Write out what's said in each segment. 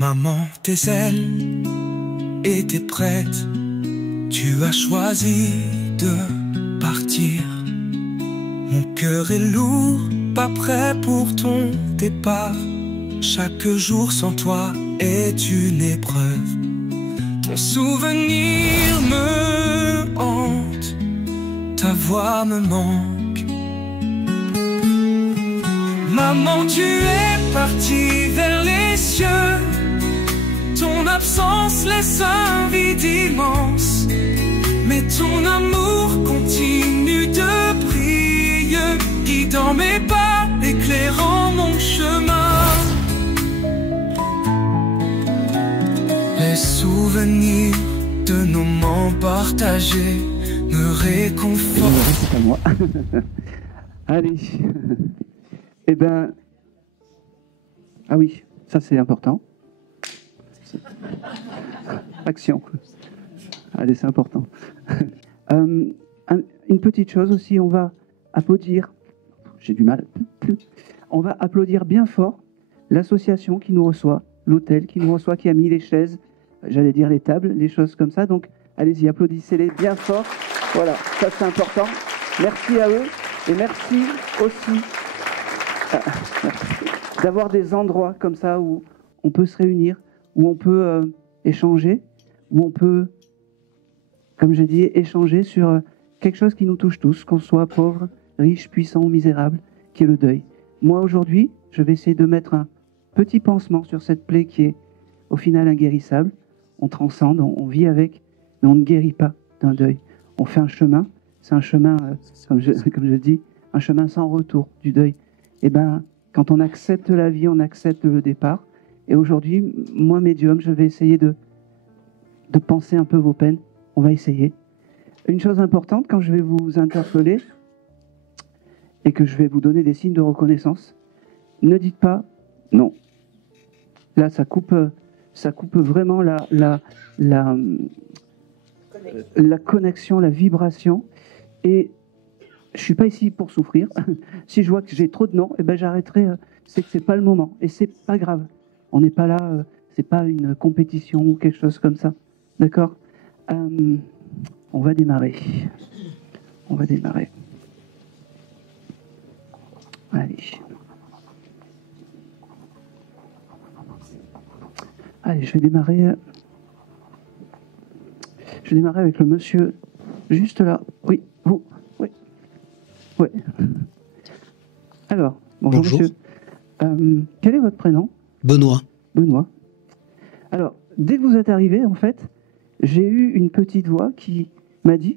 Maman, tes ailes étaient prêtes, tu as choisi de partir. Mon cœur est lourd, pas prêt pour ton départ. Chaque jour sans toi est une épreuve. Ton souvenir me hante, ta voix me manque. Maman, tu es partie vers les cieux. Ton absence laisse un vide immense, mais ton amour continue de briller, guidant mes pas, éclairant mon chemin. Les souvenirs de nos moments partagés me réconfortent. C'est pas moi. Allez. Eh ben... Ah oui, ça c'est important. Action. Allez, c'est important. Une petite chose aussi, on va applaudir. J'ai du mal. On va applaudir bien fort l'association qui nous reçoit, l'hôtel qui nous reçoit, qui a mis les chaises, j'allais dire les tables, les choses comme ça. Donc, allez-y, applaudissez-les bien fort. Voilà, ça c'est important. Merci à eux et merci aussi d'avoir des endroits comme ça où on peut se réunir, où on peut échanger, où on peut, comme j'ai dit, échanger sur quelque chose qui nous touche tous, qu'on soit pauvre, riche, puissant ou misérable, qui est le deuil. Moi, aujourd'hui, je vais essayer de mettre un petit pansement sur cette plaie qui est, au final, inguérissable. On transcende, on vit avec, mais on ne guérit pas d'un deuil. On fait un chemin, c'est un chemin, comme je dis, un chemin sans retour du deuil. Et bien, quand on accepte la vie, on accepte le départ. Et aujourd'hui, moi, médium, je vais essayer de penser un peu vos peines. On va essayer. Une chose importante, quand je vais vous interpeller et que je vais vous donner des signes de reconnaissance, ne dites pas non. Là, ça coupe vraiment la connexion, la vibration. Et je ne suis pas ici pour souffrir. Si je vois que j'ai trop de non, eh ben j'arrêterai. C'est que ce n'est pas le moment. Et ce n'est pas grave. On n'est pas là, c'est pas une compétition ou quelque chose comme ça. D'accord ? On va démarrer. On va démarrer. Allez. Allez, je vais démarrer. Je vais démarrer avec le monsieur juste là. Oui, vous. Oui. Oui. Alors, bonjour. Monsieur. Quel est votre prénom ? Benoît. Benoît. Alors, dès que vous êtes arrivé, en fait, j'ai eu une petite voix qui m'a dit,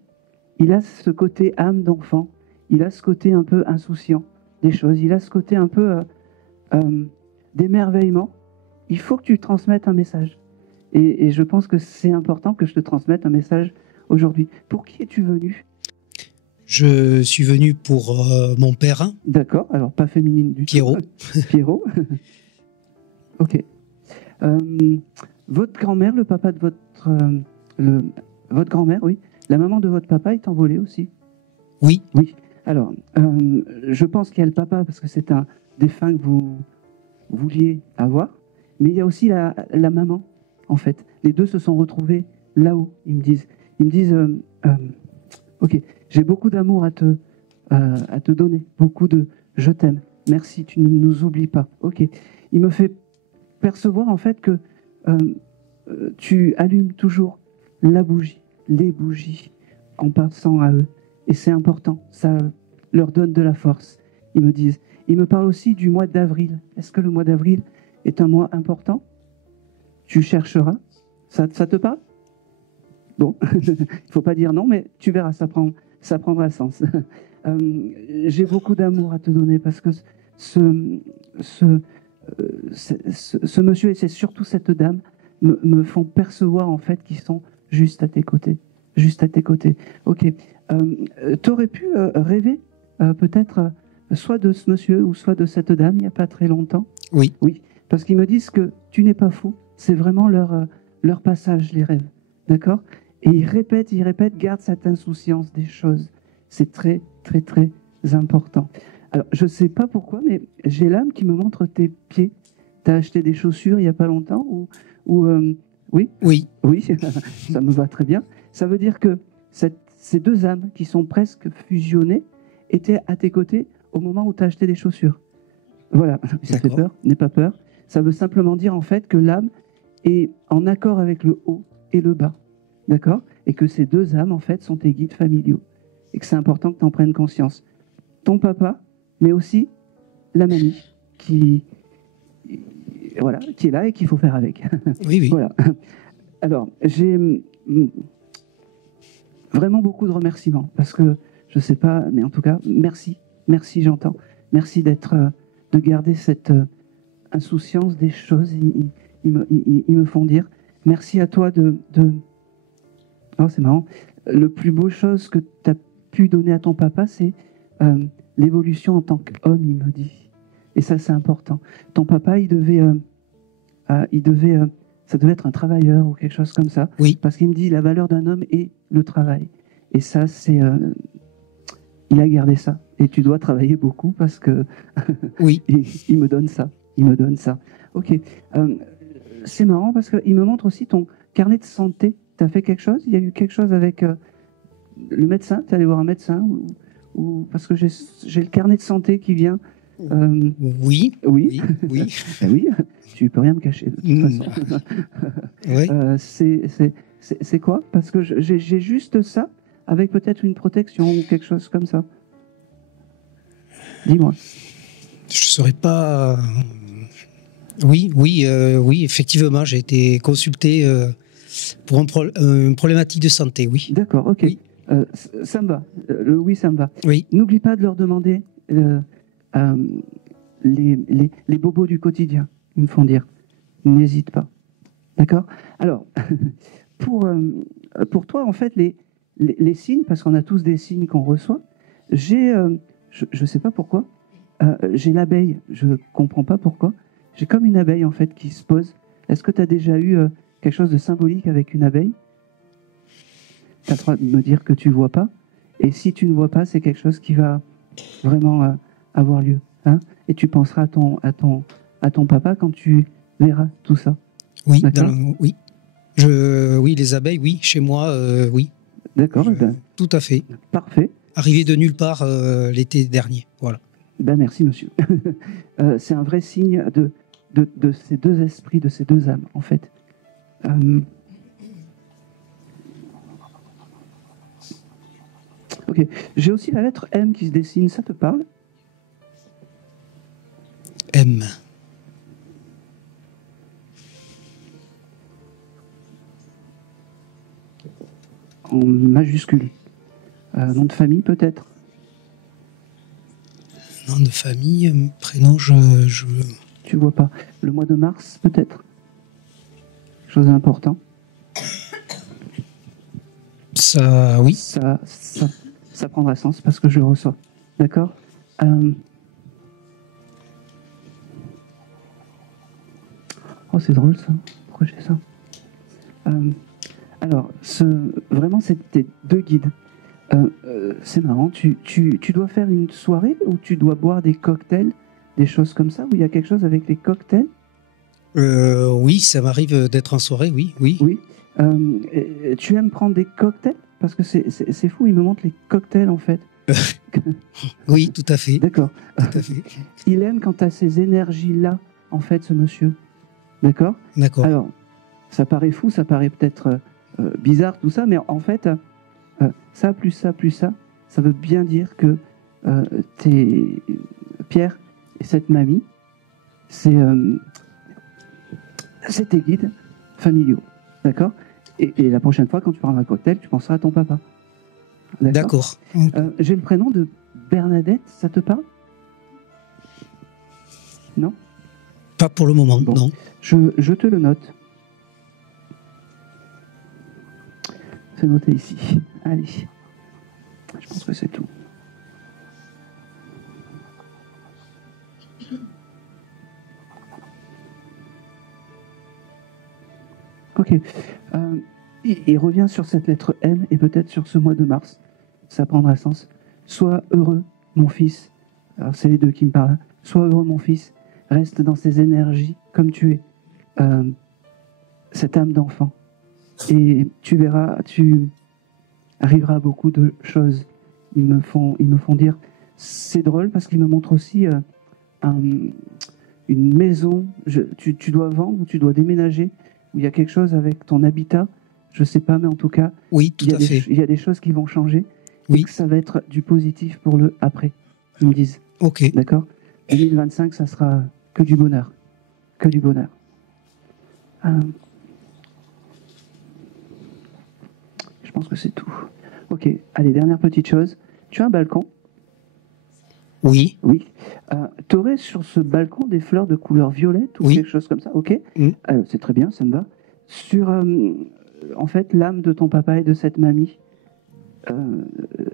il a ce côté âme d'enfant, il a ce côté un peu insouciant des choses, il a ce côté un peu d'émerveillement. Il faut que tu transmettes un message. Et je pense que c'est important que je te transmette un message aujourd'hui. Pour qui es-tu venu ? Je suis venu pour mon père. D'accord, alors pas féminine du Pierrot. tout. Pierrot. Ok. Votre grand-mère, le papa de votre grand-mère, oui. La maman de votre papa est envolée aussi. Oui. Oui. Alors, je pense qu'il y a le papa parce que c'est un défunt que vous vouliez avoir, mais il y a aussi la maman, en fait. Les deux se sont retrouvés là-haut, ils me disent. Ils me disent, ok, j'ai beaucoup d'amour à te donner, beaucoup de je t'aime. Merci, tu ne nous oublies pas. Ok. Il me fait percevoir en fait que tu allumes toujours la bougie, les bougies en pensant à eux. Et c'est important, ça leur donne de la force. Ils me disent. Ils me parlent aussi du mois d'avril. Est-ce que le mois d'avril est un mois important ? Tu chercheras. Ça te parle ? Bon, il ne faut pas dire non, mais tu verras, ça prendra sens. J'ai beaucoup d'amour à te donner parce que ce monsieur et c'est surtout cette dame me font percevoir en fait qu'ils sont juste à tes côtés. Juste à tes côtés. Ok. Tu aurais pu rêver peut-être soit de ce monsieur ou soit de cette dame il n'y a pas très longtemps. Oui. Oui. Parce qu'ils me disent que tu n'es pas fou. C'est vraiment leur passage, les rêves. D'accord ? Et ils répètent, garde cette insouciance des choses. C'est très, très, très important. Alors, je ne sais pas pourquoi, mais j'ai l'âme qui me montre tes pieds, as acheté des chaussures il n'y a pas longtemps ou oui, Oui, oui, ça me va très bien. Ça veut dire que ces deux âmes qui sont presque fusionnées étaient à tes côtés au moment où tu as acheté des chaussures. Voilà, ça fait D'accord. peur, n'aie pas peur. Ça veut simplement dire en fait que l'âme est en accord avec le haut et le bas. D'accord? Et que ces deux âmes en fait sont tes guides familiaux. Et que c'est important que tu en prennes conscience. Ton papa, mais aussi la mamie voilà, qui est là et qu'il faut faire avec. oui, oui. Voilà. Alors, j'ai vraiment beaucoup de remerciements parce que je sais pas, mais en tout cas, merci, merci, j'entends. Merci de garder cette insouciance des choses. Ils me font dire. Merci à toi Oh, c'est marrant. Le plus beau chose que tu as pu donner à ton papa, c'est l'évolution en tant qu'homme, il me dit. Et ça, c'est important. Ton papa, ça devait être un travailleur ou quelque chose comme ça. Oui. Parce qu'il me dit la valeur d'un homme est le travail. Et ça, c'est, il a gardé ça. Et tu dois travailler beaucoup parce que Oui. il me donne ça. Il me donne ça. Ok. C'est marrant parce qu'il me montre aussi ton carnet de santé. Tu as fait quelque chose? Il y a eu quelque chose avec le médecin? Tu es allé voir un médecin ou parce que j'ai le carnet de santé qui vient. Oui. Oui. Oui. Oui. Ben oui, tu peux rien me cacher de toute façon. Oui. C'est quoi? Parce que j'ai juste ça avec peut-être une protection ou quelque chose comme ça. Dis-moi. Je ne saurais pas. Oui, effectivement, j'ai été consulté pour une problématique de santé, oui. D'accord, ok. Oui. Ça me va. Le oui, ça me va. Oui. N'oublie pas de leur demander les bobos du quotidien, ils me font dire. N'hésite pas. D'accord? Alors, pour toi, en fait, les signes, parce qu'on a tous des signes qu'on reçoit, j'ai, je ne sais pas pourquoi, j'ai l'abeille, je ne comprends pas pourquoi, j'ai comme une abeille, en fait, qui se pose. Est-ce que tu as déjà eu quelque chose de symbolique avec une abeille? Tu as le droit de me dire que tu ne vois pas. Et si tu ne vois pas, c'est quelque chose qui va vraiment avoir lieu. Hein? Et tu penseras à ton papa quand tu verras tout ça. Oui, oui. Oui, les abeilles, oui, chez moi, oui. D'accord. Tout à fait. Parfait. Arrivé de nulle part l'été dernier, voilà. Merci, monsieur. C'est un vrai signe de ces deux esprits, de ces deux âmes, en fait. Ok. J'ai aussi la lettre M qui se dessine. Ça te parle? M. En majuscule. Nom de famille, peut-être? Nom de famille, prénom, Tu vois pas. Le mois de mars, peut-être? Chose d'important. Ça, oui. Ça prendra sens parce que je le reçois. D'accord? Oh, c'est drôle, ça. Pourquoi j'ai ça? Alors, vraiment, c'est tes deux guides. C'est marrant. Tu dois faire une soirée où tu dois boire des cocktails, des choses comme ça, où il y a quelque chose avec les cocktails? Oui, ça m'arrive d'être en soirée, oui. Oui. Tu aimes prendre des cocktails? Parce que c'est fou, il me montre les cocktails, en fait. Oui, tout à fait. D'accord. Tout à fait. Il aime quand tu as ces énergies-là, en fait, ce monsieur. D'accord? D'accord. Alors, ça paraît fou, ça paraît peut-être bizarre, tout ça, mais en fait, ça plus ça plus ça, ça veut bien dire que Pierre et cette mamie, c'est tes guides familiaux. D'accord? Et la prochaine fois, quand tu prendras un cocktail, tu penseras à ton papa. D'accord. J'ai le prénom de Bernadette, ça te parle? Non? Pas pour le moment, bon. Non. Je te le note. C'est noté ici. Allez. Je pense que c'est tout. Ok. Il revient sur cette lettre M et peut-être sur ce mois de mars. Ça prendra sens. Sois heureux, mon fils. Alors, c'est les deux qui me parlent. Sois heureux, mon fils. reste dans ces énergies comme tu es, cette âme d'enfant. Et tu verras, tu arriveras à beaucoup de choses. Ils me font dire, c'est drôle parce qu'ils me montrent aussi une maison, tu dois vendre ou tu dois déménager, où il y a quelque chose avec ton habitat, je sais pas, mais en tout cas, Oui, tout à fait. il y a des choses qui vont changer, Oui. et que ça va être du positif pour le après, ils me disent. Ok. D'accord. 2025, ça sera que du bonheur. Que du bonheur. Je pense que c'est tout. Ok, allez, dernière petite chose. Tu as un balcon? Oui. Oui. Tu aurais sur ce balcon des fleurs de couleur violette ou Oui. quelque chose comme ça? Ok. Mm. C'est très bien, ça me va. Sur, en fait, l'âme de ton papa et de cette mamie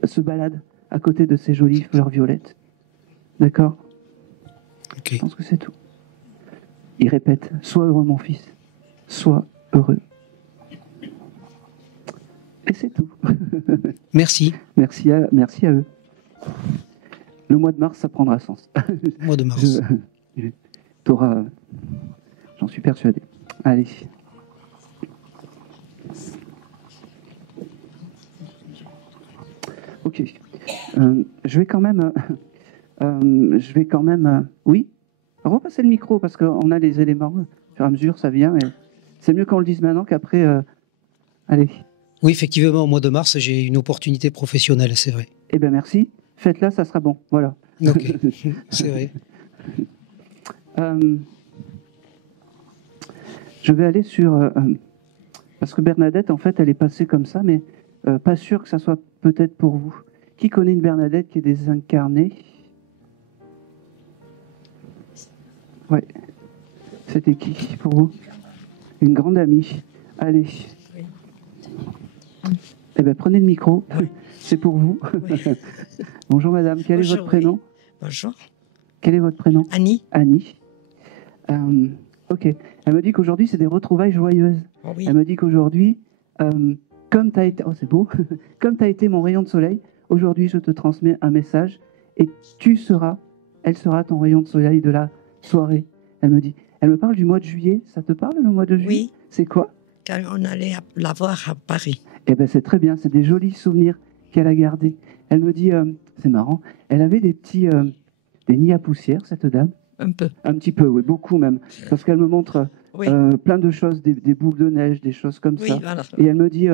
se balade à côté de ces jolies fleurs violettes. D'accord? Ok. Je pense que c'est tout. Il répète, sois heureux mon fils, sois heureux. Et c'est tout. Merci. Merci à eux. Le mois de mars, ça prendra sens. Mois de mars. T'auras, j'en suis persuadé. Allez. Ok. Je vais quand même, oui, repasser le micro parce qu'on a les éléments. Au fur et à mesure, ça vient. Et c'est mieux qu'on le dise maintenant qu'après. Allez. Oui, effectivement, au mois de mars, j'ai une opportunité professionnelle, c'est vrai. Eh bien, merci. Faites-la, ça sera bon. Voilà. Ok, c'est vrai. Je vais aller sur... parce que Bernadette, en fait, elle est passée comme ça, mais pas sûr que ça soit peut-être pour vous. Qui connaît une Bernadette qui est désincarnée? Ouais. C'était qui pour vous? Une grande amie. Allez. Oui. Eh bien, prenez le micro. Oui. C'est pour vous. Oui. Bonjour madame, quel est Bonjour, votre prénom? oui. Bonjour. Quel est votre prénom? Annie. Annie. Ok. Elle me dit qu'aujourd'hui, c'est des retrouvailles joyeuses. Oh oui. Elle me dit qu'aujourd'hui, comme tu as été... Oh, c'est beau. Comme tu as été mon rayon de soleil, aujourd'hui, je te transmets un message et elle sera ton rayon de soleil de la soirée. Elle me dit... Elle me parle du mois de juillet. Ça te parle, le mois de juillet? Oui. C'est quoi? Quand on allait la voir à Paris. Eh bien, c'est très bien. C'est des jolis souvenirs qu'elle a gardés. Elle me dit... c'est marrant. Elle avait des petits... des nids à poussière, cette dame. Un peu. Un petit peu, oui, beaucoup même. Parce qu'elle me montre Oui. plein de choses, des boules de neige, des choses comme Oui, ça. voilà. Et elle me dit,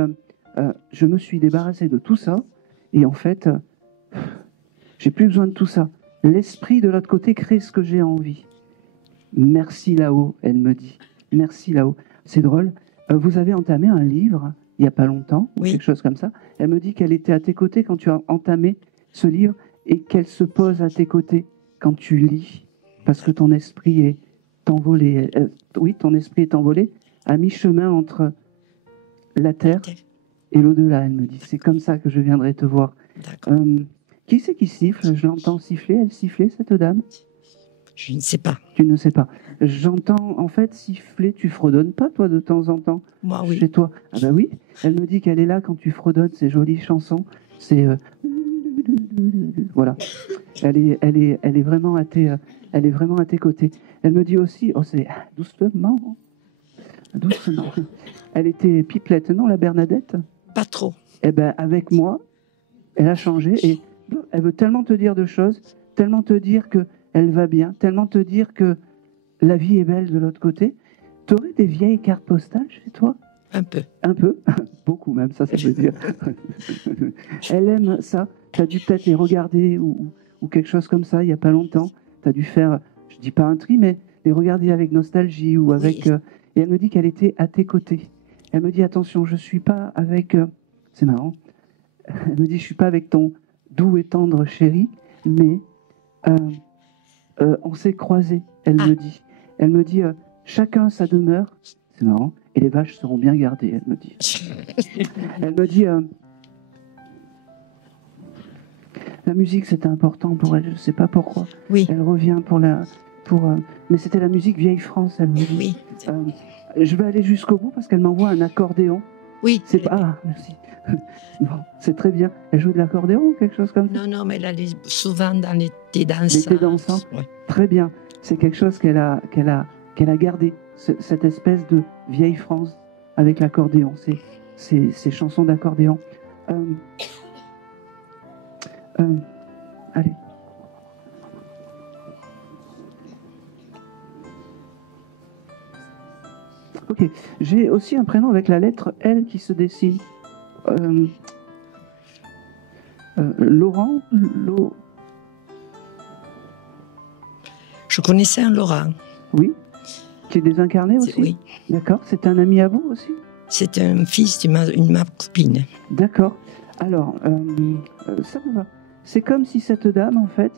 je me suis débarrassée de tout ça. Et en fait, j'ai plus besoin de tout ça. L'esprit de l'autre côté crée ce que j'ai envie. Merci là-haut, elle me dit. Merci là-haut. C'est drôle. Vous avez entamé un livre il n'y a pas longtemps, ou Oui. quelque chose comme ça. Elle me dit qu'elle était à tes côtés quand tu as entamé ce livre et qu'elle se pose à tes côtés quand tu lis. Parce que ton esprit est envolé. Oui, ton esprit est envolé à mi-chemin entre la terre et l'au-delà, elle me dit. C'est comme ça que je viendrai te voir. D'accord. Qui c'est qui siffle? Je l'entends siffler. Elle sifflait, cette dame? Je ne sais pas. Tu ne sais pas. J'entends en fait siffler. Tu fredonnes pas, toi, de temps en temps? Moi, oui. Chez toi? Ah ben oui. Elle me dit qu'elle est là quand tu fredonnes ces jolies chansons. C'est... Voilà. Elle est vraiment à tes côtés. Elle me dit aussi, oh c'est doucement. Elle était pipelette, non, la Bernadette? Pas trop. Eh ben avec moi, elle a changé et elle veut tellement te dire de choses, tellement te dire que elle va bien, tellement te dire que la vie est belle de l'autre côté. T'aurais des vieilles cartes postales chez toi? Un peu. Un peu, beaucoup même, ça veut dire. Elle aime ça. Tu as dû peut-être les regarder ou quelque chose comme ça il n'y a pas longtemps. Tu as dû faire, je dis pas un tri, mais les regarder avec nostalgie ou avec... Oui. Et elle me dit qu'elle était à tes côtés. Elle me dit, attention, je suis pas avec... c'est marrant. Elle me dit, je suis pas avec ton doux et tendre chéri, mais on s'est croisés, elle me dit. Elle me dit, chacun sa demeure. C'est marrant. Et les vaches seront bien gardées, elle me dit. Elle me dit... la musique, c'était important pour elle, je ne sais pas pourquoi. Oui. Elle revient mais c'était la musique vieille France, elle me dit. Oui. Je vais aller jusqu'au bout parce qu'elle m'envoie un accordéon. Oui. C'est pas... Ah, merci. Bon, c'est très bien. Elle joue de l'accordéon ou quelque chose comme ça? Non, mais elle allait souvent dans l'été dansant. L'été dansant. Ouais. Très bien. c'est quelque chose qu'elle a gardé, cette espèce de vieille France avec l'accordéon, ces chansons d'accordéon. Allez. Ok, j'ai aussi un prénom avec la lettre L qui se dessine. Laurent, Je connaissais un Laurent. oui, qui est désincarné aussi. Oui. D'accord, c'est un ami à vous aussi. C'est un fils de ma copine. D'accord. Alors, ça me va. C'est comme si cette dame, en fait,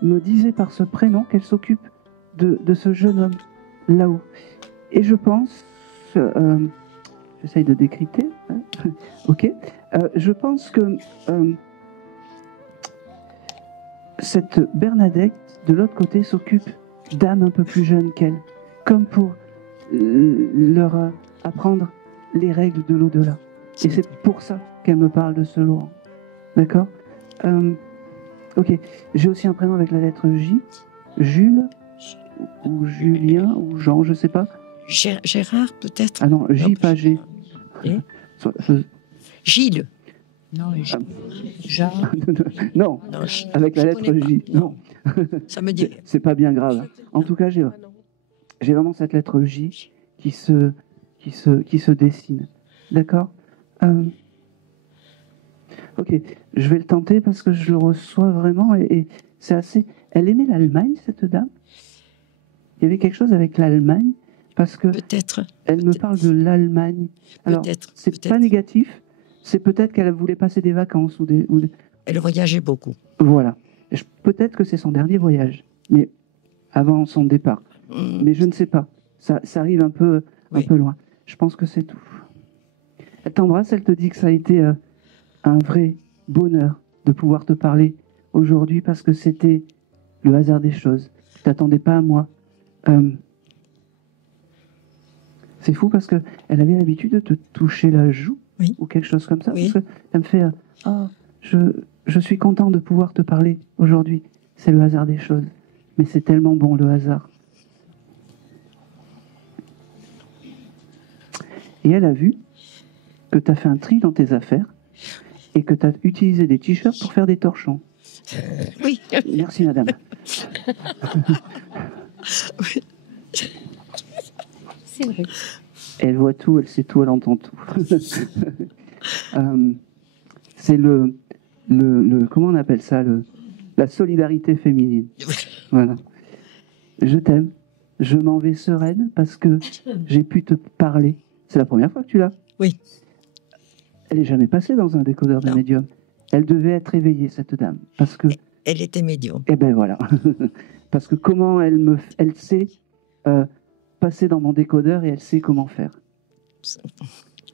me disait par ce prénom qu'elle s'occupe de ce jeune homme là-haut. Et je pense, j'essaye de décrypter, hein. Ok, je pense que cette Bernadette, de l'autre côté, s'occupe d'âmes un peu plus jeunes qu'elle, comme pour leur apprendre les règles de l'au-delà. Et c'est pour ça qu'elle me parle de ce Laurent. D'accord. Ok, j'ai aussi un prénom avec la lettre J, Jules, ou Julien, ou Jean, je sais pas. Gérard, peut-être. Ah non, J, pas G. Et Gilles. Non, Non, Non, avec la je lettre connais pas. J. Non, Ça me dit. c'est pas bien grave. En tout cas, j'ai vraiment cette lettre J qui se dessine. D'accord. Ok, je vais le tenter parce que je le reçois vraiment et c'est assez... Elle aimait l'Allemagne, cette dame. Il y avait quelque chose avec l'Allemagne parce que Peut-être. elle me parle de l'Allemagne. Alors, Peut-être. c'est peut-être. pas négatif, c'est peut-être qu'elle voulait passer des vacances ou des... Elle voyageait beaucoup. Voilà. Peut-être que c'est son dernier voyage, mais avant son départ. Mais je ne sais pas. Ça arrive un peu loin. Je pense que c'est tout. Elle t'embrasse, elle te dit que ça a été un vrai bonheur de pouvoir te parler aujourd'hui parce que c'était le hasard des choses. Tu t'attendais pas à moi. C'est fou parce qu'elle avait l'habitude de te toucher la joue ou quelque chose comme ça. Oui. Parce qu'elle me fait je suis content de pouvoir te parler aujourd'hui. C'est le hasard des choses. Mais c'est tellement bon le hasard. Et elle a vu que tu as fait un tri dans tes affaires et que tu as utilisé des t-shirts pour faire des torchons. Oui. Merci, madame. C'est vrai. Elle voit tout, elle sait tout, elle entend tout. C'est le comment on appelle ça, la solidarité féminine. Voilà. Je t'aime. Je m'en vais sereine parce que j'ai pu te parler. C'est la première fois que tu l'as. Oui. Elle n'est jamais passée dans un décodeur de Non. médium. Elle devait être éveillée, cette dame. Parce que... Elle était médium. Eh ben voilà. Parce que comment elle sait passer dans mon décodeur et elle sait comment faire.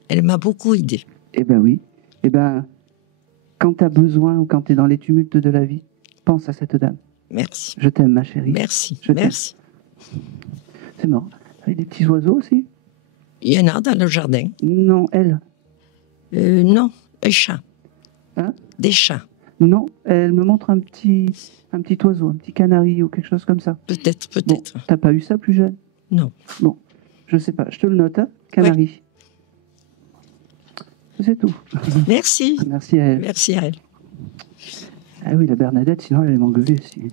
Elle m'a beaucoup aidé. Eh ben oui. Eh ben, quand tu as besoin ou quand tu es dans les tumultes de la vie, pense à cette dame. Merci. Je t'aime, ma chérie. Merci. Je t'aime. Merci. C'est mort. Avec des petits oiseaux aussi? Il y en a dans le jardin. Non, elle. Non, des chats. Hein? Des chats. Non, elle me montre un petit oiseau, un petit canari ou quelque chose comme ça. Peut-être, Bon, peut-être. t'as pas eu ça plus jeune? Non. Bon, je sais pas. Je te le note, hein, canari. C'est tout. Merci. Merci à elle. Merci à elle. Ah oui, la Bernadette, sinon elle allait m'engueuler aussi.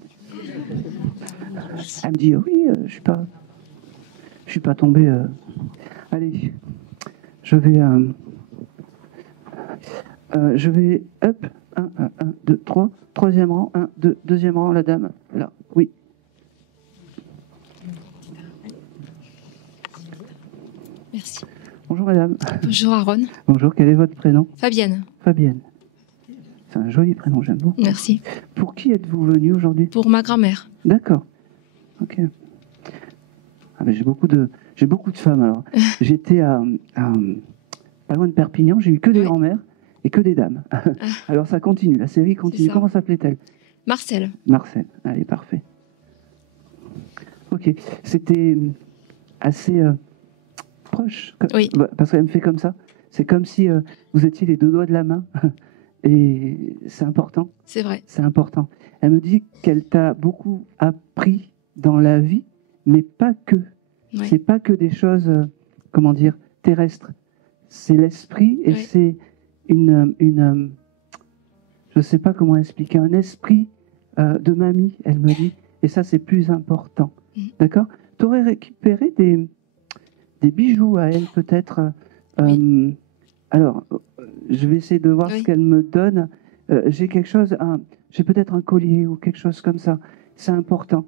Elle me dit, oui, je suis pas tombé. Allez, je vais, hop, 1, 2, 3, troisième rang, 1, 2, deuxième rang, la dame, là, oui. Merci. Bonjour madame. Bonjour Aaron. Bonjour, quel est votre prénom? Fabienne. Fabienne. C'est un joli prénom, j'aime beaucoup. Merci. Pour qui êtes-vous venue aujourd'hui? Pour ma grand-mère. D'accord. Ok. Ah, mais j'ai beaucoup de femmes alors. J'étais pas loin de Perpignan, j'ai eu que des Oui. grands-mères et que des dames. Alors ça continue, la série continue. ça. Comment s'appelait-elle? Marcel. Marcel. Allez, parfait. Ok. C'était assez proche. Oui. Parce qu'elle me fait comme ça. C'est comme si vous étiez les deux doigts de la main. Et c'est important. C'est vrai. C'est important. Elle me dit qu'elle t'a beaucoup appris dans la vie, mais pas que. Oui. C'est pas que des choses, comment dire, terrestres. C'est l'esprit et Oui. c'est je sais pas comment expliquer, un esprit de mamie, elle me dit. Et ça, c'est plus important. D'accord? Tu aurais récupéré des bijoux à elle, peut-être. Alors, je vais essayer de voir ce qu'elle me donne. J'ai quelque chose, j'ai peut-être un collier ou quelque chose comme ça. C'est important.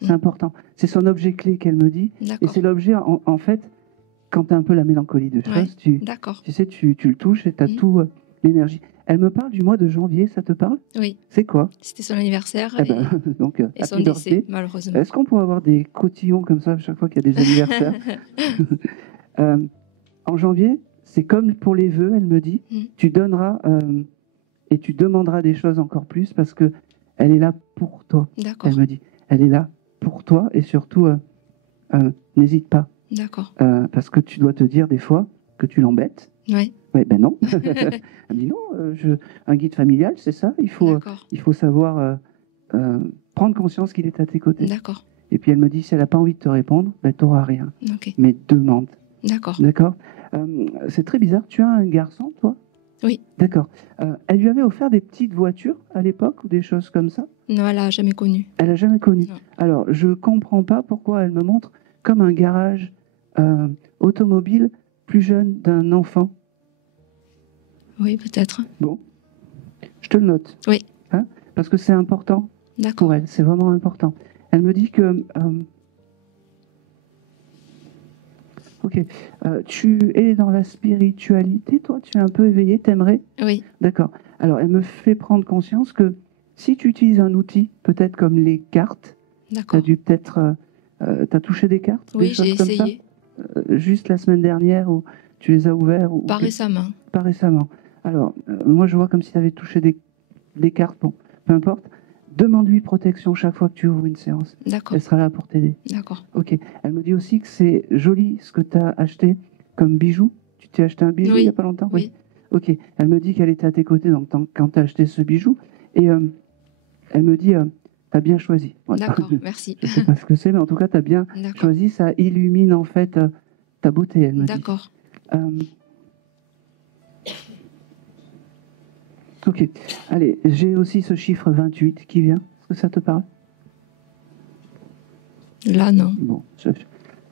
C'est important. C'est son objet clé qu'elle me dit. Et D'accord. c'est l'objet, en fait, quand tu as un peu la mélancolie de choses, D'accord. tu sais, tu le touches et tu as tout l'énergie. Elle me parle du mois de janvier, ça te parle? Oui. C'est quoi? C'était son anniversaire Eh ben, donc, et son happy décès, birthday. malheureusement. Est-ce qu'on pourrait avoir des cotillons comme ça chaque fois qu'il y a des anniversaires? En janvier, c'est comme pour les vœux, elle me dit, tu donneras et tu demanderas des choses encore plus parce que elle est là pour toi. D'accord. Elle me dit, elle est là pour toi et surtout, n'hésite pas. D'accord. Parce que tu dois te dire des fois que tu l'embêtes. Oui. Ouais, ben non. Elle me dit non, un guide familial, c'est ça. Il faut savoir prendre conscience qu'il est à tes côtés. D'accord. Et puis elle me dit, si elle n'a pas envie de te répondre, ben, tu n'auras rien. Ok. Mais demande. D'accord. D'accord. C'est très bizarre. Tu as un garçon, toi? Oui. D'accord. Elle lui avait offert des petites voitures à l'époque ou des choses comme ça? Non, elle n'a jamais connu. Elle n'a jamais connu. Non. Alors, je ne comprends pas pourquoi elle me montre comme un garage automobile plus jeune d'un enfant. Oui, peut-être. Bon, je te le note. Oui. Hein, parce que c'est important D'accord. pour elle, c'est vraiment important. Elle me dit que... ok, tu es dans la spiritualité, toi? Tu es un peu éveillé, t'aimerais? Oui. D'accord. Alors, elle me fait prendre conscience que si tu utilises un outil, peut-être comme les cartes, tu D'accord. as dû peut-être... tu as touché des cartes? Oui, des choses j'ai comme ça essayé. Juste la semaine dernière où tu les as ouverts ou Pas récemment. Pas récemment. Alors, moi, je vois comme si tu avais touché des cartes. Bon, peu importe. Demande-lui protection chaque fois que tu ouvres une séance. D'accord. Elle sera là pour t'aider. D'accord. Ok. Elle me dit aussi que c'est joli ce que tu as acheté comme bijou. Tu t'es acheté un bijou il n'y a pas longtemps? Oui. Ok. Elle me dit qu'elle était à tes côtés donc, quand tu as acheté ce bijou. Et elle me dit, tu as bien choisi. Voilà. D'accord, merci. Je ne sais pas ce que c'est, mais en tout cas, tu as bien D'accord. choisi. Ça illumine en fait ta beauté, elle me dit. D'accord. Ok. Allez, j'ai aussi ce chiffre 28 qui vient. Est-ce que ça te parle? Là, non. Bon,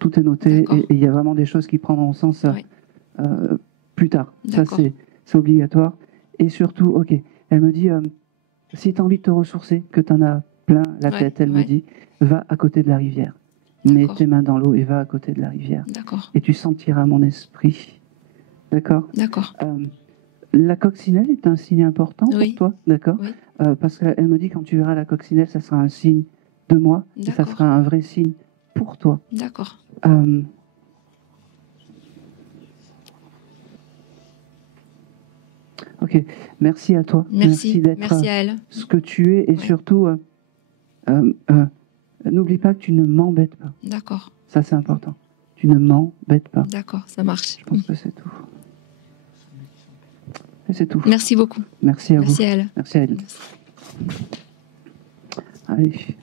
tout est noté D'accord. et il y a vraiment des choses qui prendront sens Oui. plus tard. Ça, D'accord. c'est obligatoire. Et surtout, ok, elle me dit, si tu as envie de te ressourcer, que tu en as plein la Ouais, tête, elle me ouais. dit, va à côté de la rivière. Mets D'accord. tes mains dans l'eau et va à côté de la rivière. D'accord. Et tu sentiras mon esprit. D'accord? D'accord. La coccinelle est un signe important Oui. pour toi, d'accord? Oui. Parce qu'elle me dit quand tu verras la coccinelle, ça sera un signe de moi, et ça D'accord. sera un vrai signe pour toi. D'accord. Ok, merci à toi. Merci. d'être Merci à elle. ce que tu es et Ouais. surtout, n'oublie pas que tu ne m'embêtes pas. D'accord. Ça, c'est important. Tu ne m'embêtes pas. D'accord, ça marche. Je pense que c'est tout. Et c'est tout. Merci beaucoup. Merci à Merci vous. à elle. Merci à elle. Allez.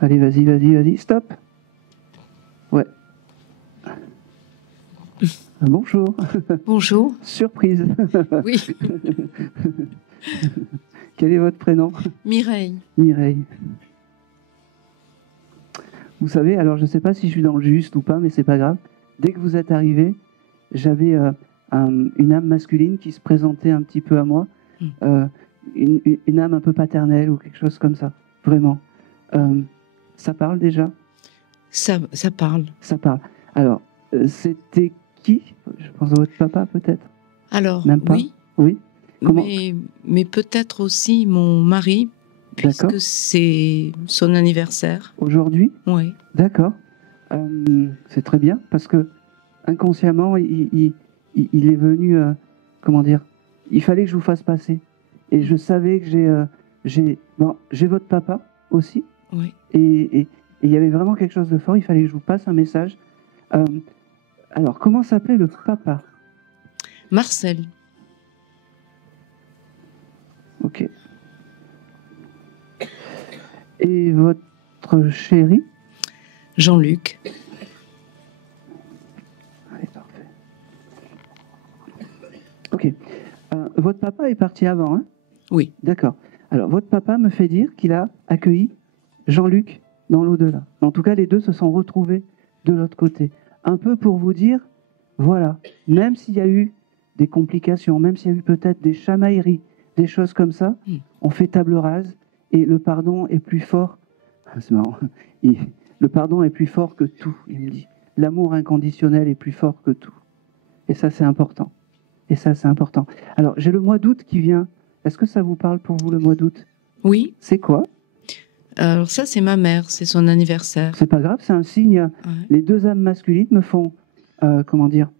Allez, vas-y, stop. Ouais. Bonjour. Bonjour. Surprise. Oui, Quel est votre prénom? Mireille. Mireille. Vous savez, alors je ne sais pas si je suis dans le juste ou pas, mais c'est pas grave. Dès que vous êtes arrivé, j'avais une âme masculine qui se présentait un petit peu à moi, une âme un peu paternelle ou quelque chose comme ça, vraiment. Ça parle déjà? Ça parle. Ça parle. Alors, c'était qui? Je pense à votre papa peut-être? Alors, Même pas? oui, Oui. Comment? mais peut-être aussi mon mari, D'accord. puisque c'est son anniversaire. Aujourd'hui? Oui. D'accord. C'est très bien parce que inconsciemment, il est venu, comment dire, il fallait que je vous fasse passer. Et je savais que j'ai votre papa aussi. Oui. Et il y avait vraiment quelque chose de fort. Il fallait que je vous passe un message Euh, alors, comment s'appelait le papa? Marcel. Ok. Et votre chéri? Jean-Luc. Allez, parfait. Ok. Votre papa est parti avant, hein? Oui. D'accord. Alors, votre papa me fait dire qu'il a accueilli Jean-Luc dans l'au-delà. En tout cas, les deux se sont retrouvés de l'autre côté. Un peu pour vous dire, voilà, même s'il y a eu des complications, même s'il y a eu peut-être des chamailleries, des choses comme ça, on fait table rase et le pardon est plus fort. Ah, c'est marrant. Le pardon est plus fort que tout, il me dit. L'amour inconditionnel est plus fort que tout. Et ça, c'est important. Et ça, c'est important. Alors, j'ai le mois d'août qui vient. Est-ce que ça vous parle pour vous, le mois d'août? Oui. C'est quoi? Alors ça, c'est ma mère, c'est son anniversaire. C'est pas grave, c'est un signe. Ouais. Les deux âmes masculines me font, comment dire,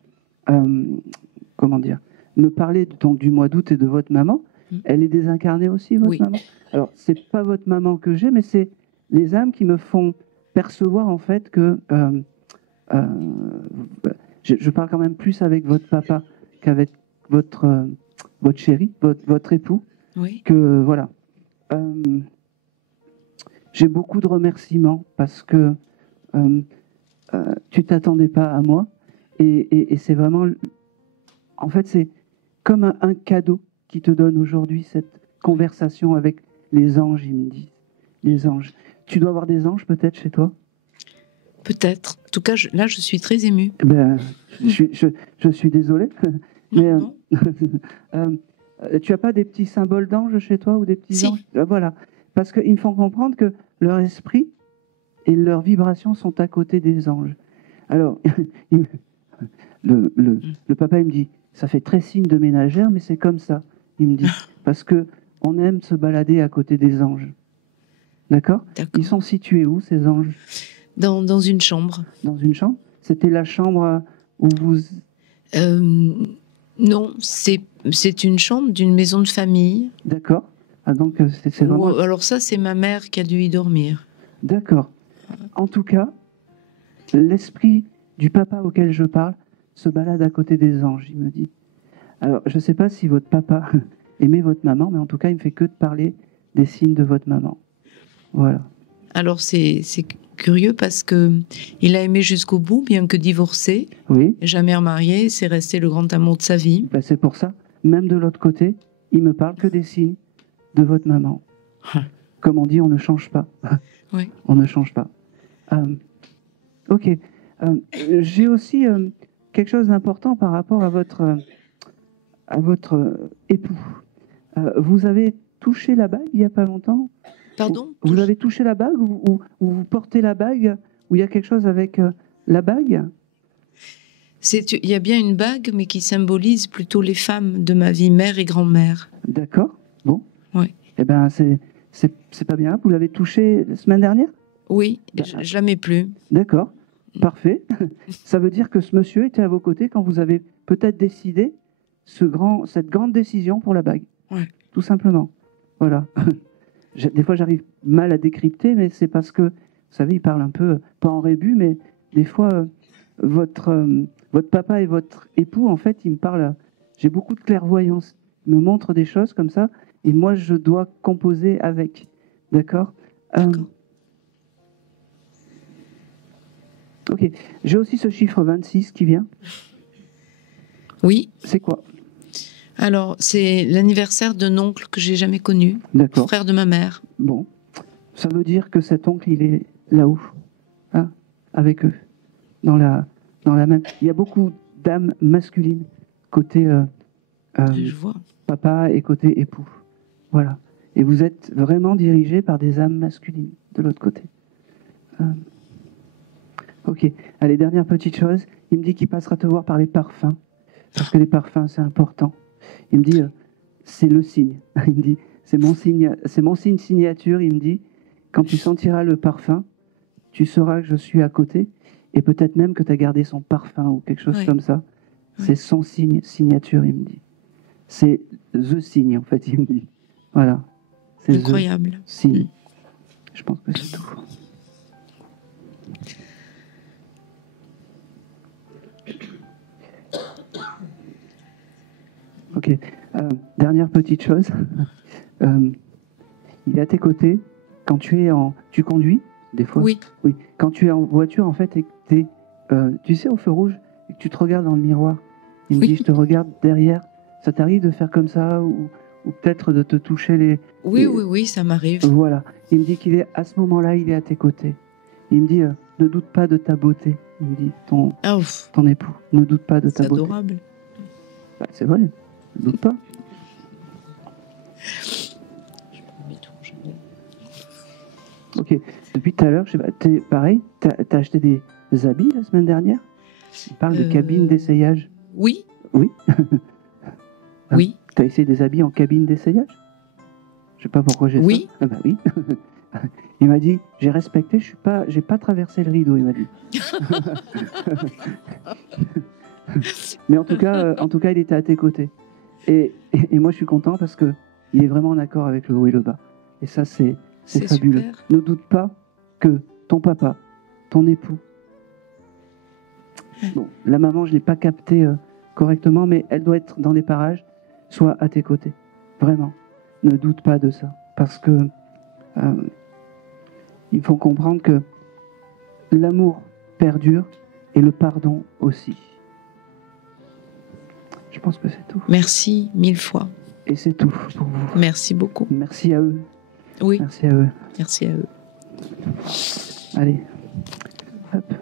me parler donc du mois d'août et de votre maman. Elle est désincarnée aussi, votre maman? Alors, c'est pas votre maman que j'ai, mais c'est les âmes qui me font percevoir en fait que je parle quand même plus avec votre papa qu'avec votre chéri, votre époux. Oui. Que voilà. J'ai beaucoup de remerciements parce que tu t'attendais pas à moi et c'est vraiment, en fait, c'est comme un cadeau qui te donne aujourd'hui cette conversation avec les anges, ils me disent. Les anges. Tu dois avoir des anges peut-être chez toi? Peut-être. En tout cas, là, je suis très émue. Ben, je suis désolé. Mais tu as pas des petits symboles d'anges chez toi ou des petits anges? Voilà. Parce qu'ils me font comprendre que leur esprit et leurs vibrations sont à côté des anges. Alors, le papa, il me dit, ça fait très signe de ménagère, mais c'est comme ça, il me dit. Parce que on aime se balader à côté des anges. D'accord? Ils sont situés où, ces anges? Dans une chambre. Dans une chambre? C'était la chambre où vous... Non, c'est une chambre d'une maison de famille. D'accord. Ah, donc, c'est vraiment... Alors ça, c'est ma mère qui a dû y dormir. D'accord. En tout cas, l'esprit du papa auquel je parle se balade à côté des anges, il me dit. Alors, je ne sais pas si votre papa aimait votre maman, mais en tout cas, il me fait que de parler des signes de votre maman. Voilà. Alors, c'est curieux parce que il a aimé jusqu'au bout, bien que divorcé. Oui. Jamais remarié, c'est resté le grand amour de sa vie. Ben, c'est pour ça. Même de l'autre côté, il me parle que des signes de votre maman. Comme on dit, on ne change pas. Oui. On ne change pas. Ok. J'ai aussi quelque chose d'important par rapport à votre époux. Vous avez touché la bague il n'y a pas longtemps? Pardon? Vous avez touché la bague ou vous portez la bague? Ou il y a quelque chose avec la bague? Il y a bien une bague, mais qui symbolise plutôt les femmes de ma vie, mère et grand-mère. D'accord. Bon. Oui. Eh bien, c'est pas bien. Vous l'avez touchée la semaine dernière? Oui, je la mets plus. D'accord. Parfait. Ça veut dire que ce monsieur était à vos côtés quand vous avez peut-être décidé cette grande décision pour la bague. Ouais. Tout simplement. Voilà. Des fois, j'arrive mal à décrypter, mais c'est parce que, vous savez, il parle un peu, pas en rébus, mais des fois, votre papa et votre époux, en fait, ils me parlent. J'ai beaucoup de clairvoyance. Ils me montrent des choses comme ça, et moi, je dois composer avec. D'accord. Ok. J'ai aussi ce chiffre 26 qui vient. Oui. C'est quoi? Alors, c'est l'anniversaire d'un oncle que j'ai jamais connu. D'accord. Frère de ma mère. Bon. Ça veut dire que cet oncle, il est là-haut, hein, avec eux, dans la même... Il y a beaucoup d'âmes masculines, côté Je vois. papa et côté époux. Voilà. Et vous êtes vraiment dirigé par des âmes masculines, de l'autre côté. Ok. Allez, dernière petite chose. Il me dit qu'il passera te voir par les parfums, parce que les parfums, c'est important. Il me dit, c'est le signe. Il me dit, c'est mon signe signature. Il me dit, quand tu sentiras le parfum, tu sauras que je suis à côté, et peut-être même que tu as gardé son parfum ou quelque chose comme ça. C'est son signe signature, il me dit. C'est the signe, en fait, il me dit. Voilà. C'est incroyable. Signe. Je pense que c'est tout. Ok. Dernière petite chose. Il est à tes côtés quand tu conduis, des fois. Oui. Oui. Quand tu es en voiture, en fait, et que t'es, tu sais, au feu rouge, et que tu te regardes dans le miroir. Il me Oui. dit, je te regarde derrière. Ça t'arrive de faire comme ça ou peut-être de te toucher les... Oui, Et- oui, ça m'arrive. Voilà. Il me dit qu'il est à ce moment-là, il est à tes côtés. Il me dit, ne doute pas de ta beauté. Il me dit, Ah, ouf, ton époux, ne doute pas de c'est ta beauté. adorable. Bah, c'est vrai, ne doute pas. Ok, depuis tout à l'heure, je sais pas, pareil, t'as acheté des habits la semaine dernière? Il parle de cabine d'essayage. Oui. Oui. Oui. T'as essayé des habits en cabine d'essayage? Je sais pas pourquoi j'ai Oui. ça. Ah bah oui. Il m'a dit, j'ai respecté, j'ai pas traversé le rideau, il m'a dit. Mais en tout cas, il était à tes côtés. Et moi, je suis content parce que il est vraiment en accord avec le haut et le bas. Et ça, c'est fabuleux. Super. Ne doute pas que ton papa, ton époux. Bon, la maman, je l'ai pas capté correctement, mais elle doit être dans les parages, soit à tes côtés. Vraiment. Ne doute pas de ça. Parce que il faut comprendre que l'amour perdure et le pardon aussi. Je pense que c'est tout. Merci 1000 fois. Et c'est tout pour vous. Merci beaucoup. Merci à eux. Oui, Merci à eux. merci à eux. Allez. Hop.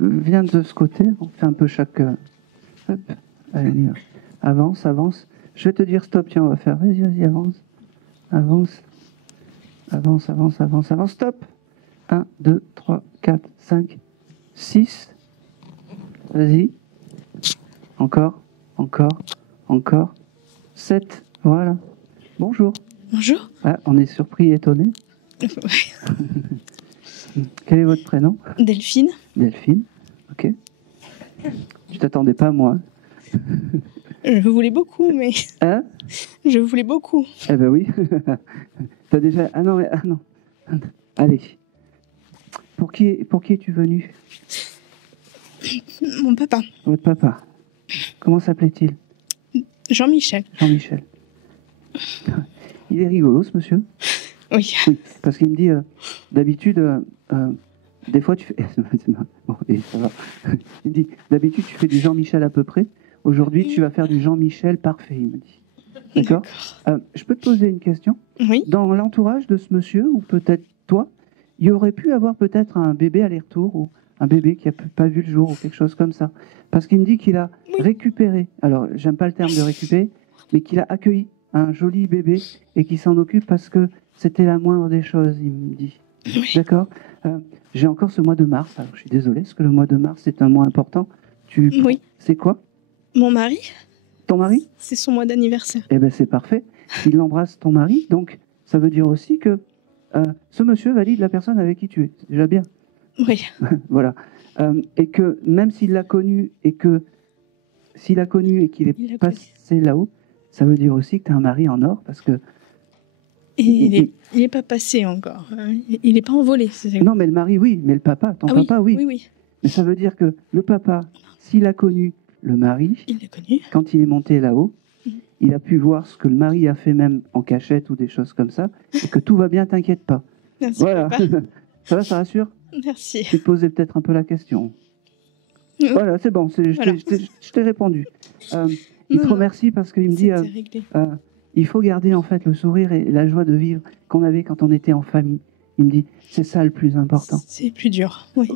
Viens de ce côté. On fait un peu chaque... hop. Allez, on y va. Avance, avance. Je vais te dire stop. Tiens, on va faire... Vas-y, avance. Avance. Avance, avance, avance, avance. Stop. 1, 2, 3, 4, 5, 6. Vas-y. Encore, encore, encore. 7. Voilà. Bonjour. Bonjour. Ah, on est surpris et étonné. Quel est votre prénom? Delphine. Delphine. Ok. Tu t'attendais pas à moi. Je voulais beaucoup, mais Hein? je voulais beaucoup. Eh ben oui. T'as déjà... Ah non, mais... Ah non. Allez. Pour qui es-tu venu? Mon papa, Votre papa. Comment s'appelait-il? Jean-Michel. Jean-Michel. Il est rigolo, ce monsieur. Oui. Oui, parce qu'il me dit, d'habitude, des fois tu fais... Bon, et ça va. Il me dit, d'habitude tu fais du Jean-Michel à peu près. Aujourd'hui, tu vas faire du Jean-Michel parfait, il me dit. D'accord? Je peux te poser une question? Oui. Dans l'entourage de ce monsieur, ou peut-être toi, il y aurait pu avoir peut-être un bébé aller-retour, ou un bébé qui n'a pas vu le jour, ou quelque chose comme ça. Parce qu'il me dit qu'il a récupéré, alors j'aime pas le terme de récupérer, mais qu'il a accueilli un joli bébé et qu'il s'en occupe parce que c'était la moindre des choses, il me dit. Oui. D'accord? J'ai encore ce mois de mars, alors je suis désolé, parce que le mois de mars est un mois important. Oui. C'est quoi? Mon mari, Ton mari? c'est son mois d'anniversaire. Eh bien, c'est parfait. Il embrasse ton mari, donc ça veut dire aussi que ce monsieur valide la personne avec qui tu es. C'est déjà bien. Oui. Voilà. Et que même s'il l'a connu et que s'il a connu et qu'il Il est l'a passé là-haut, ça veut dire aussi que tu as un mari en or parce que... Et il est pas passé encore. Il n'est pas envolé. C'est... Non, mais le mari, oui, mais le papa, ton papa, oui. Oui, oui. Mais ça veut dire que le papa, s'il a connu le mari, Il l'a connu. quand il est monté là-haut, il a pu voir ce que le mari a fait même en cachette ou des choses comme ça, et que tout va bien, t'inquiète pas. Merci, Voilà. papa. Ça va, ça rassure? Merci. Je vais te poser peut-être un peu la question. Voilà, c'est bon, Voilà. je t'ai répondu. Il te remercie parce qu'il me dit C'était réglé. il faut garder en fait le sourire et la joie de vivre qu'on avait quand on était en famille. Il me dit c'est ça le plus important. C'est plus dur. Oui.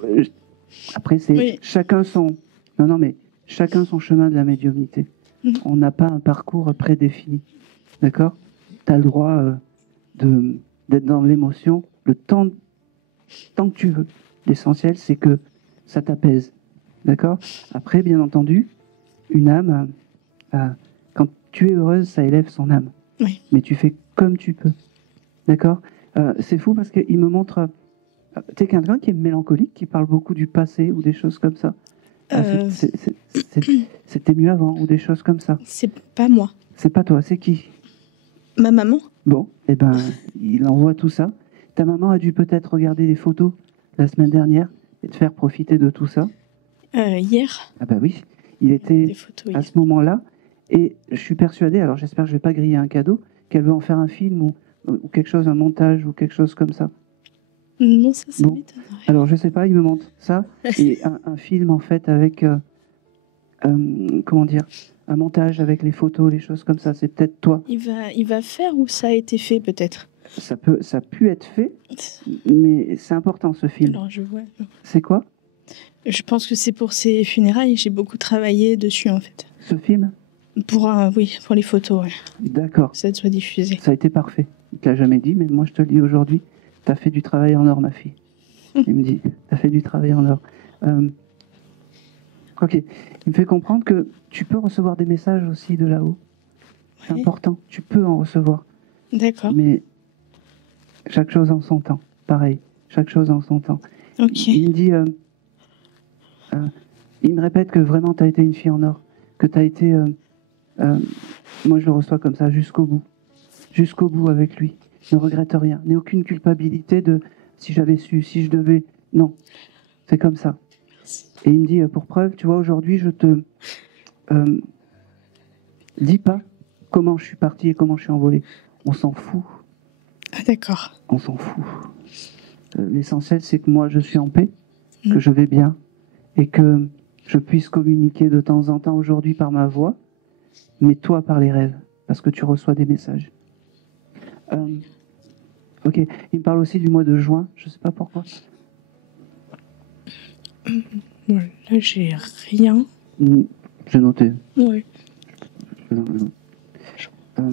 Après, c'est Oui. chacun son chemin de la médiumnité. On n'a pas un parcours prédéfini. D'accord? Tu as le droit d'être dans l'émotion le tant que tu veux. L'essentiel, c'est que ça t'apaise. D'accord? Après, bien entendu, une âme, quand tu es heureuse, ça élève son âme. Oui. Mais tu fais comme tu peux. D'accord? C'est fou parce qu'il me montre... T'es quelqu'un qui est mélancolique, qui parle beaucoup du passé ou des choses comme ça. C'était mieux avant ou des choses comme ça. C'est pas moi. C'est pas toi, c'est qui? Ma maman. Bon, eh ben, il envoie tout ça. Ta maman a dû peut-être regarder les photos la semaine dernière et te faire profiter de tout ça. Hier. Ah bah oui, il était Des photos. à ce moment-là Et je suis persuadé, alors j'espère que je ne vais pas griller un cadeau, qu'elle veut en faire un film ou quelque chose, un montage ou quelque chose comme ça. Non, ça Bon. m'étonnerait. Alors je sais pas, il me montre ça et un film en fait avec comment dire, un montage avec les photos, les choses comme ça. C'est peut-être toi. Il va faire ou ça a été fait peut-être. Ça a pu être fait, mais c'est important ce film. Alors je vois. C'est quoi Je pense que c'est pour ses funérailles. J'ai beaucoup travaillé dessus en fait. ce film? Oui, pour les photos, ouais. D'accord. Ça soit diffusé. Ça a été parfait. Il te l'a jamais dit, mais moi je te le dis aujourd'hui. T'as fait du travail en or, ma fille. Il me dit, t'as fait du travail en or. Ok. Il me fait comprendre que tu peux recevoir des messages aussi de là-haut. C'est Ouais. important. Tu peux en recevoir. D'accord. Mais chaque chose en son temps. Pareil. Chaque chose en son temps. Ok. Il me dit, il me répète que vraiment tu as été une fille en or. Que tu as été, moi je le reçois comme ça, jusqu'au bout. Jusqu'au bout avec lui. Ne regrette rien. N'aie aucune culpabilité de si j'avais su, si je devais. Non. C'est comme ça. Et il me dit, pour preuve, tu vois, aujourd'hui, je te dis pas comment je suis parti et comment je suis envolé. On s'en fout. Ah, d'accord. On s'en fout. L'essentiel, c'est que moi, je suis en paix, que je vais bien, et que je puisse communiquer de temps en temps aujourd'hui par ma voix, mais toi par les rêves, parce que tu reçois des messages. Ok. Il me parle aussi du mois de juin, je sais pas pourquoi. Voilà, là, j'ai rien. J'ai noté. Oui. Euh,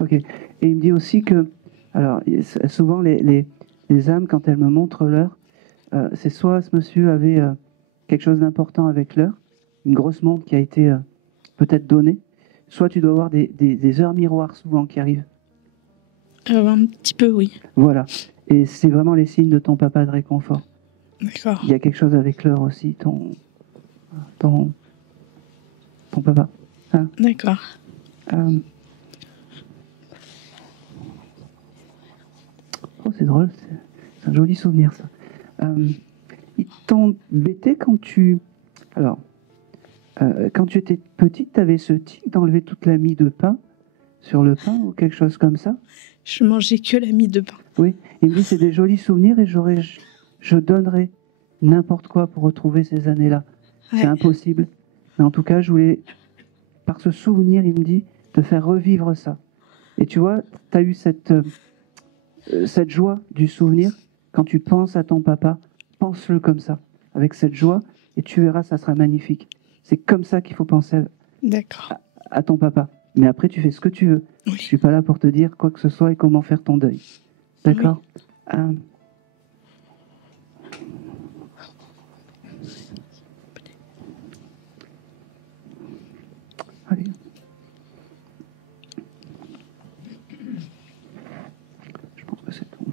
ok. Et il me dit aussi que, alors, souvent les âmes, quand elles me montrent l'heure, c'est soit ce monsieur avait quelque chose d'important avec l'heure, une grosse montre qui a été peut-être donnée, soit tu dois avoir des heures miroirs souvent qui arrivent. Un petit peu, oui. Voilà. Et c'est vraiment les signes de ton papa de réconfort. D'accord. Il y a quelque chose avec l'heure aussi, ton papa. Hein. D'accord. Oh, c'est drôle, c'est un joli souvenir ça. Ils t'embêtaient quand tu... Alors, quand tu étais petite, tu avais ce tic d'enlever toute la mie de pain sur le pain ou quelque chose comme ça? Je mangeais que la mie de pain. Oui, il me dit c'est des jolis souvenirs et je donnerais n'importe quoi pour retrouver ces années-là. Ouais. C'est impossible. Mais en tout cas, je voulais, par ce souvenir, il me dit, te faire revivre ça. Et tu vois, tu as eu cette joie du souvenir. Quand tu penses à ton papa, pense-le comme ça, avec cette joie, et tu verras, ça sera magnifique. C'est comme ça qu'il faut penser D'accord. à ton papa. Mais après, tu fais ce que tu veux. Oui. Je ne suis pas là pour te dire quoi que ce soit et comment faire ton deuil. D'accord? Allez. Je pense que c'est tout.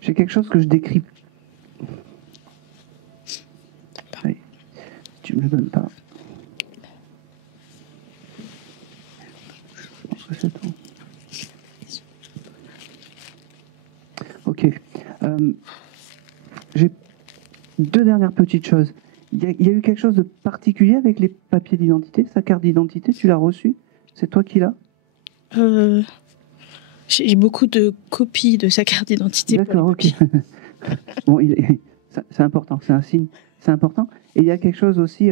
J'ai quelque chose que je décris. Allez. Tu me le donnes pas. Je pense que c'est tout. Ok. J'ai deux dernières petites choses. Il y a eu quelque chose de particulier avec les papiers d'identité? Sa carte d'identité, tu l'as reçue? C'est toi qui l'as? J'ai beaucoup de copies de sa carte d'identité. D'accord, ok. Bon, c'est important, c'est un signe, c'est important. Et il y a quelque chose aussi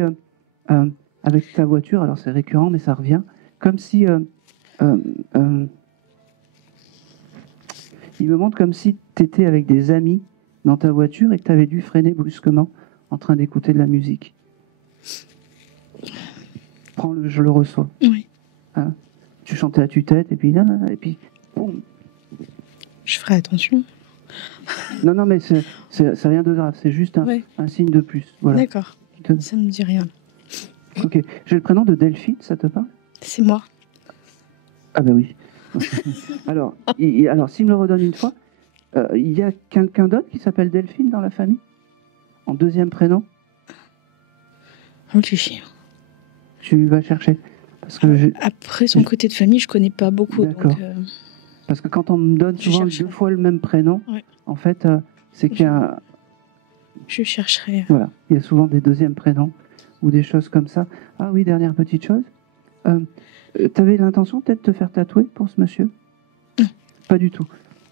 avec ta voiture, alors c'est récurrent, mais ça revient, comme si... il me montre comme si tu étais avec des amis dans ta voiture et que tu avais dû freiner brusquement en train d'écouter de la musique. Prends-le, je le reçois. Oui. Hein? Tu chantais à tue-tête et puis là, et puis boum. Je ferai attention. Non, mais c'est rien de grave, c'est juste Ouais. un signe de plus. Voilà. D'accord. Ça ne me dit rien. Ok. J'ai le prénom de Delphine, ça te parle? C'est moi. Ah ben oui. Alors, s'il me le redonne une fois, il y a quelqu'un d'autre qui s'appelle Delphine dans la famille? En deuxième prénom? Réfléchir. Tu vas chercher. Parce que Après, son côté de famille, je connais pas beaucoup. D'accord. Donc, parce que quand on me donne Je souvent chercherai. 2 fois le même prénom, Ouais. en fait, c'est qu'il y a... je chercherai. Voilà, il y a souvent des deuxièmes prénoms. ou des choses comme ça. Ah oui, dernière petite chose. Tu avais l'intention peut-être de te faire tatouer pour ce monsieur? Non. Pas du tout.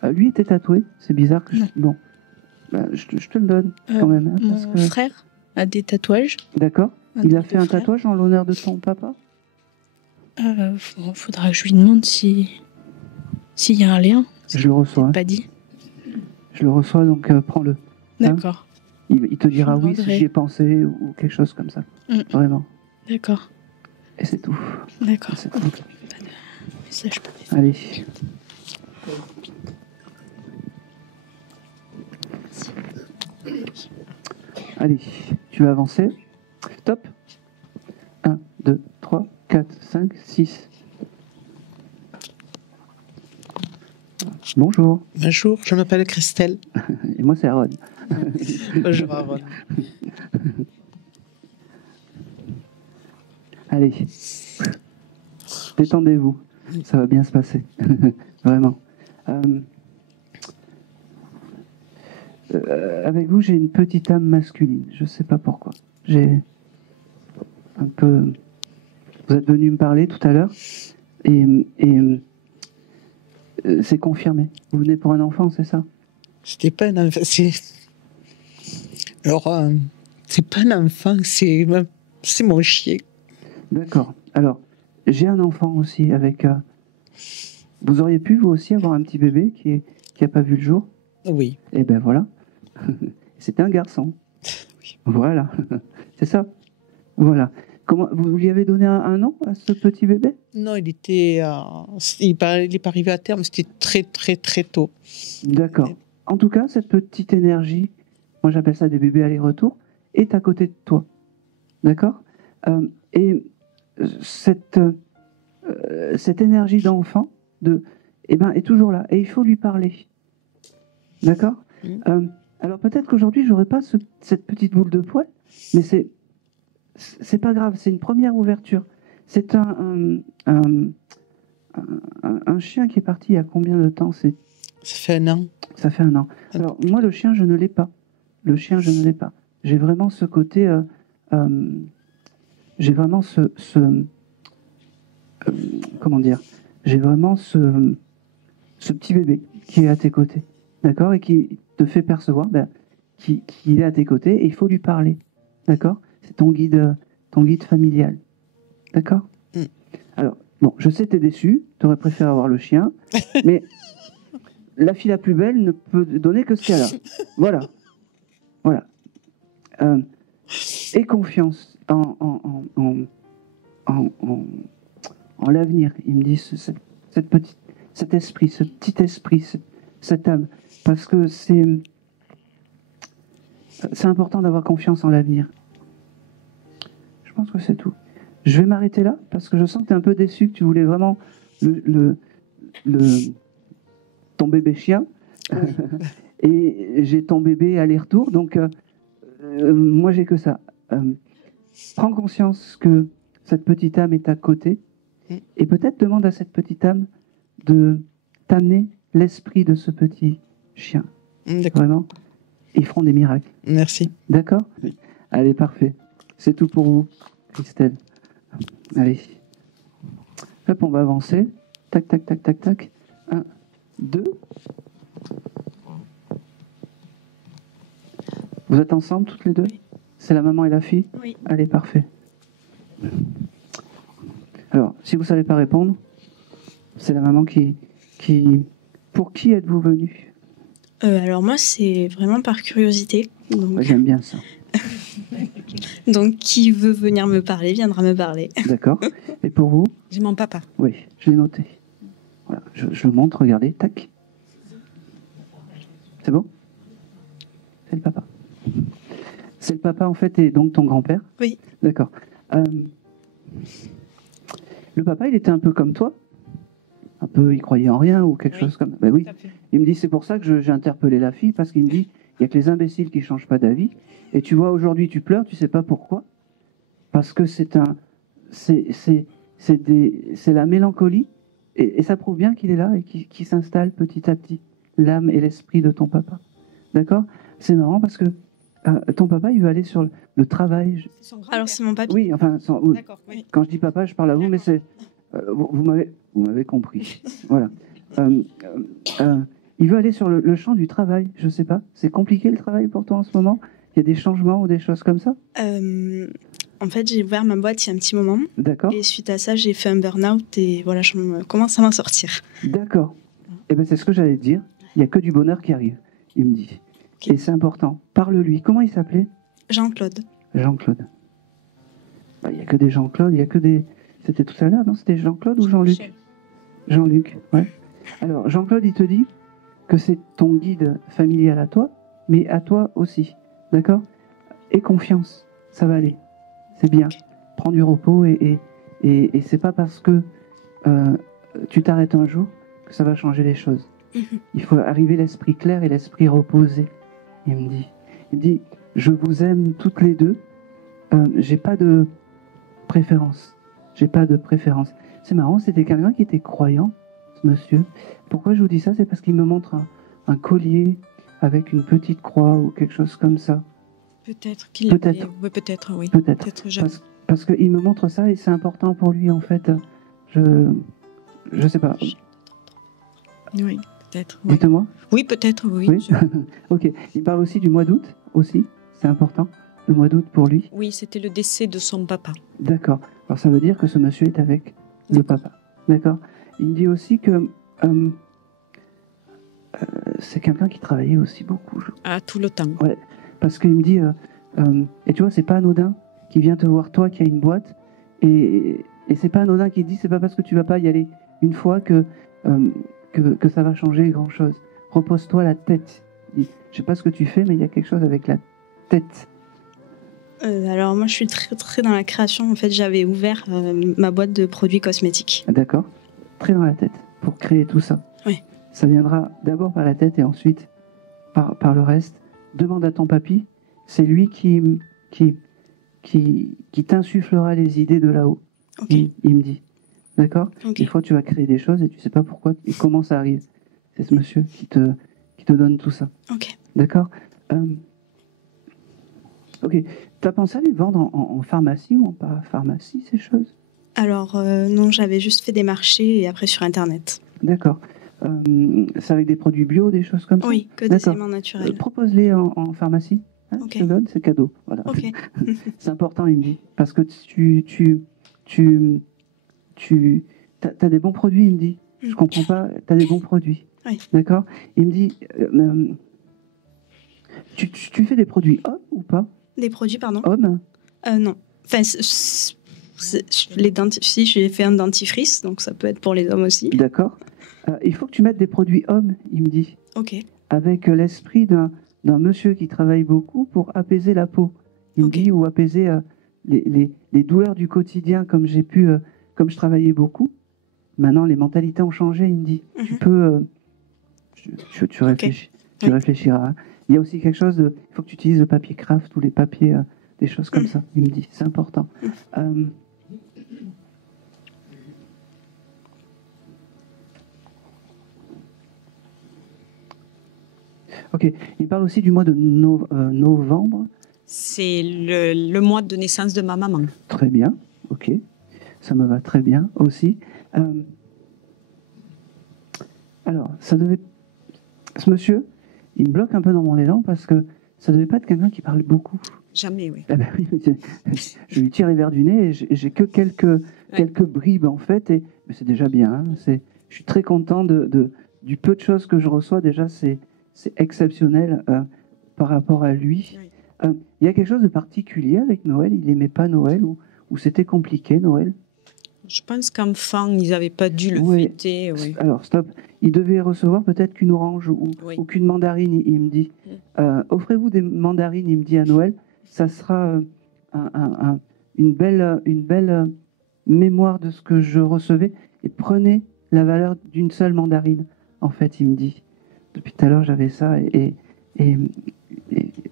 Lui était tatoué, c'est bizarre que bon, je te le donne quand même. Hein, parce Mon que... frère a des tatouages. D'accord. Un Il a des fait deux un frères. tatouage en l'honneur de ton papa? Faudra que je lui demande s'il y a un lien. Je le reçois. Hein. Pas dit. Je le reçois, donc prends-le. D'accord. Il te dira Je oui si demanderai. j'y ai pensé ou quelque chose comme ça. Vraiment. D'accord. Et c'est tout. D'accord. C'est tout. Pas de message. Allez. Allez, tu vas avancer. Stop. 1, 2, 3, 4, 5, 6. Bonjour. Bonjour, je m'appelle Christelle. Et moi, c'est Aaron. Bonjour Aaron. Allez. Détendez-vous. Ça va bien se passer. Vraiment. Avec vous, j'ai une petite âme masculine. Je ne sais pas pourquoi. J'ai un peu... Vous êtes venu me parler tout à l'heure et c'est confirmé. Vous venez pour un enfant, c'est ça? C'était pas un enfant. Alors, c'est pas un enfant, c'est mon chien. D'accord. Alors, j'ai un enfant aussi avec... Vous auriez pu, vous aussi, avoir un petit bébé qui n'a pas vu le jour? Oui. Eh ben voilà. C'était un garçon. Voilà. C'est ça. Voilà. Comment, vous lui avez donné un nom à ce petit bébé? Non, il est pas arrivé à terme, c'était très très très tôt. D'accord. En tout cas, cette petite énergie, moi j'appelle ça des bébés aller-retour, est à côté de toi. D'accord? Et cette énergie d'enfant est toujours là. Et il faut lui parler. D'accord? Alors peut-être qu'aujourd'hui, j'aurai pas cette petite boule de poil, mais c'est pas grave, c'est une première ouverture. C'est un chien qui est parti il y a combien de temps? Ça fait 1 an. Ça fait 1 an. Alors moi, le chien, je ne l'ai pas. Le chien, je ne l'ai pas. J'ai vraiment ce côté... j'ai vraiment comment dire? J'ai vraiment ce petit bébé qui est à tes côtés. D'accord? Et qui te fait percevoir qu'il est à tes côtés et il faut lui parler. D'accord? C'est ton guide familial. D'accord? Alors, bon, je sais que tu es déçu, tu aurais préféré avoir le chien, mais la fille la plus belle ne peut donner que ce qu'elle a. Voilà. Voilà. Et confiance en l'avenir. Il me dit cet esprit, ce petit esprit, cette âme. Parce que c'est important d'avoir confiance en l'avenir. Je pense que c'est tout. Je vais m'arrêter là parce que je sens que tu es un peu déçu, que tu voulais vraiment ton bébé chien. Oui. Et j'ai ton bébé aller-retour, donc moi j'ai que ça. Prends conscience que cette petite âme est à côté et peut-être demande à cette petite âme de t'amener l'esprit de ce petit chien. Vraiment. Ils feront des miracles. Merci. D'accord? Oui. Allez, parfait. C'est tout pour vous, Christelle. Allez. Hop, on va avancer. Tac, tac, tac, tac, tac. 1, 2. Vous êtes ensemble, toutes les deux? Oui. C'est la maman et la fille? Oui. Allez, parfait. Alors, si vous ne savez pas répondre, c'est la maman qui... Pour qui êtes-vous venu? Alors moi, c'est vraiment par curiosité. Donc... Ouais, j'aime bien ça. Donc, qui veut venir me parler, viendra me parler. D'accord. Et pour vous? C'est mon papa. Oui, je l'ai noté. Voilà, je le montre, regardez, tac. C'est bon? C'est le papa. C'est le papa, en fait, et donc ton grand-père? Oui. D'accord. Le papa, il était un peu comme toi? Un peu, il croyait en rien ou quelque chose comme... Ben oui. Il me dit, c'est pour ça que j'ai interpellé la fille, parce qu'il me dit, il n'y a que les imbéciles qui ne changent pas d'avis. Et tu vois, aujourd'hui, tu pleures, tu ne sais pas pourquoi. Parce que c'est la mélancolie. Et ça prouve bien qu'il est là et qu'il s'installe petit à petit. L'âme et l'esprit de ton papa. D'accord? C'est marrant parce que ton papa, il veut aller sur le travail. Alors, c'est mon papy. Oui, enfin, oui. D'accord, oui. Quand je dis papa, je parle à vous, mais c'est vous m'avez compris. Voilà. Il veut aller sur le champ du travail. Je sais pas. C'est compliqué le travail pour toi en ce moment. Il y a des changements ou des choses comme ça. En fait, j'ai ouvert ma boîte il y a un petit moment. D'accord. Et suite à ça, j'ai fait un burn-out et voilà, je commence à m'en sortir. D'accord. Eh ben c'est ce que j'allais te dire. Il y a que du bonheur qui arrive. Il me dit. Ok. Et c'est important. Parle-lui. Comment il s'appelait? Jean-Claude. Jean-Claude. Bah, il n'y a que des Jean-Claude. Il y a que des. C'était tout à l'heure, non? C'était Jean-Claude ou Jean-Luc? Jean-Luc. Ouais. Alors Jean-Claude, il te dit que c'est ton guide familial à toi, mais à toi aussi. D'accord? Aie confiance. Ça va aller. C'est bien. Prends du repos et c'est pas parce que tu t'arrêtes un jour que ça va changer les choses. Il faut arriver l'esprit clair et l'esprit reposé. Il me dit, je vous aime toutes les deux. J'ai pas de préférence. J'ai pas de préférence. C'est marrant, c'était quelqu'un qui était croyant, ce monsieur. Pourquoi je vous dis ça? C'est parce qu'il me montre un collier avec une petite croix ou quelque chose comme ça. Peut-être qu'il Peut-être. Oui, peut-être, oui. Peut-être. Parce qu'il me montre ça et c'est important pour lui, en fait. Je sais pas. Oui, peut-être. Oui, Dites-moi. oui peut-être, oui. Oui. Ok. Il parle aussi du mois d'août, aussi. C'est important. Le mois d'août pour lui. Oui, c'était le décès de son papa. D'accord. Alors ça veut dire que ce monsieur est avec le papa. D'accord. Il me dit aussi que c'est quelqu'un qui travaillait aussi beaucoup. Ah, tout le temps. Ouais. Parce qu'il me dit, et tu vois, c'est pas anodin qui vient te voir, toi qui as une boîte, et c'est pas anodin qui te dit, c'est pas parce que tu vas pas y aller une fois que ça va changer grand chose. Repose-toi la tête. Il dit, je sais pas ce que tu fais, mais il y a quelque chose avec la tête. Alors moi, je suis très, très dans la création. En fait, j'avais ouvert ma boîte de produits cosmétiques. D'accord. Très dans la tête pour créer tout ça. Oui. Ça viendra d'abord par la tête et ensuite par le reste. Demande à ton papy. C'est lui qui t'insufflera les idées de là-haut. Okay. Il me dit. D'accord. Okay. Des fois, tu vas créer des choses et tu sais pas pourquoi et comment ça arrive. C'est ce monsieur qui te donne tout ça. Ok. D'accord. Ok. T'as pensé à les vendre en pharmacie ou en parapharmacie, ces choses? Alors, non, j'avais juste fait des marchés et après sur Internet. D'accord. C'est avec des produits bio, des choses comme ça? Oui, que des éléments naturels. Propose-les en pharmacie. Hein, Ok. je te donne, c'est cadeau. Voilà. Ok. C'est important, il me dit. Parce que t'as des bons produits, il me dit. Je comprends pas, t'as des bons produits. Oui. D'accord? Il me dit, tu fais des produits hommes ou pas? Des produits, pardon? Hommes? Non. Enfin, si j'ai fait un dentifrice, donc ça peut être pour les hommes aussi. D'accord. Il faut que tu mettes des produits hommes, il me dit. Ok. Avec l'esprit d'un monsieur qui travaille beaucoup pour apaiser la peau. Il me dit, ou apaiser les douleurs du quotidien, comme j'ai pu, comme je travaillais beaucoup. Maintenant, les mentalités ont changé, il me dit. Tu peux... tu réfléchis, tu réfléchiras. Hein. Il y a aussi quelque chose de... Il faut que tu utilises le papier craft ou les papiers, des choses comme ça, il me dit. C'est important. Ok. Il parle aussi du mois de novembre. C'est le mois de naissance de ma maman. Très bien. Ok. Ça me va très bien aussi. Alors, ça devait... Ce monsieur, il me bloque un peu dans mon élan parce que ça devait pas être quelqu'un qui parle beaucoup. Jamais, oui. Eh ben oui, je lui tire les verres du nez et j'ai que quelques bribes en fait, mais c'est déjà bien. Hein. Je suis très content du peu de choses que je reçois. Déjà, c'est exceptionnel par rapport à lui. Oui. Il y a quelque chose de particulier avec Noël. Il n'aimait pas Noël ou c'était compliqué Noël? Je pense qu'enfant, ils n'avaient pas dû le fêter. Oui. Alors, stop. Il devait recevoir peut-être qu'une orange ou qu'une mandarine, il me dit. Offrez-vous des mandarines, il me dit, à Noël. Ça sera une belle mémoire de ce que je recevais. Et prenez la valeur d'une seule mandarine, en fait, il me dit. Depuis tout à l'heure, j'avais ça.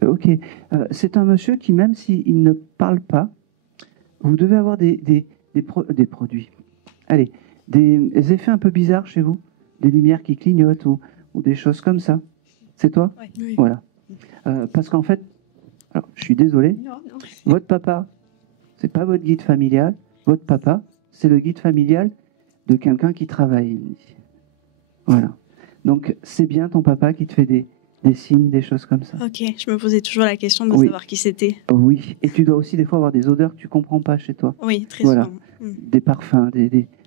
Ok. C'est un monsieur qui, même s'il ne parle pas, vous devez avoir des produits. Allez, des effets un peu bizarres chez vous, des lumières qui clignotent ou des choses comme ça. C'est toi? Oui. Voilà. Parce qu'en fait, Alors, je suis désolé. Non, non. Votre papa, c'est pas votre guide familial. Votre papa, c'est le guide familial de quelqu'un qui travaille. Il me dit. Voilà. Donc, c'est bien ton papa qui te fait des signes, des choses comme ça. Ok, je me posais toujours la question de Oui. savoir qui c'était. Oui. Et tu dois aussi des fois avoir des odeurs que tu comprends pas chez toi. Oui, très Voilà. souvent. Des parfums,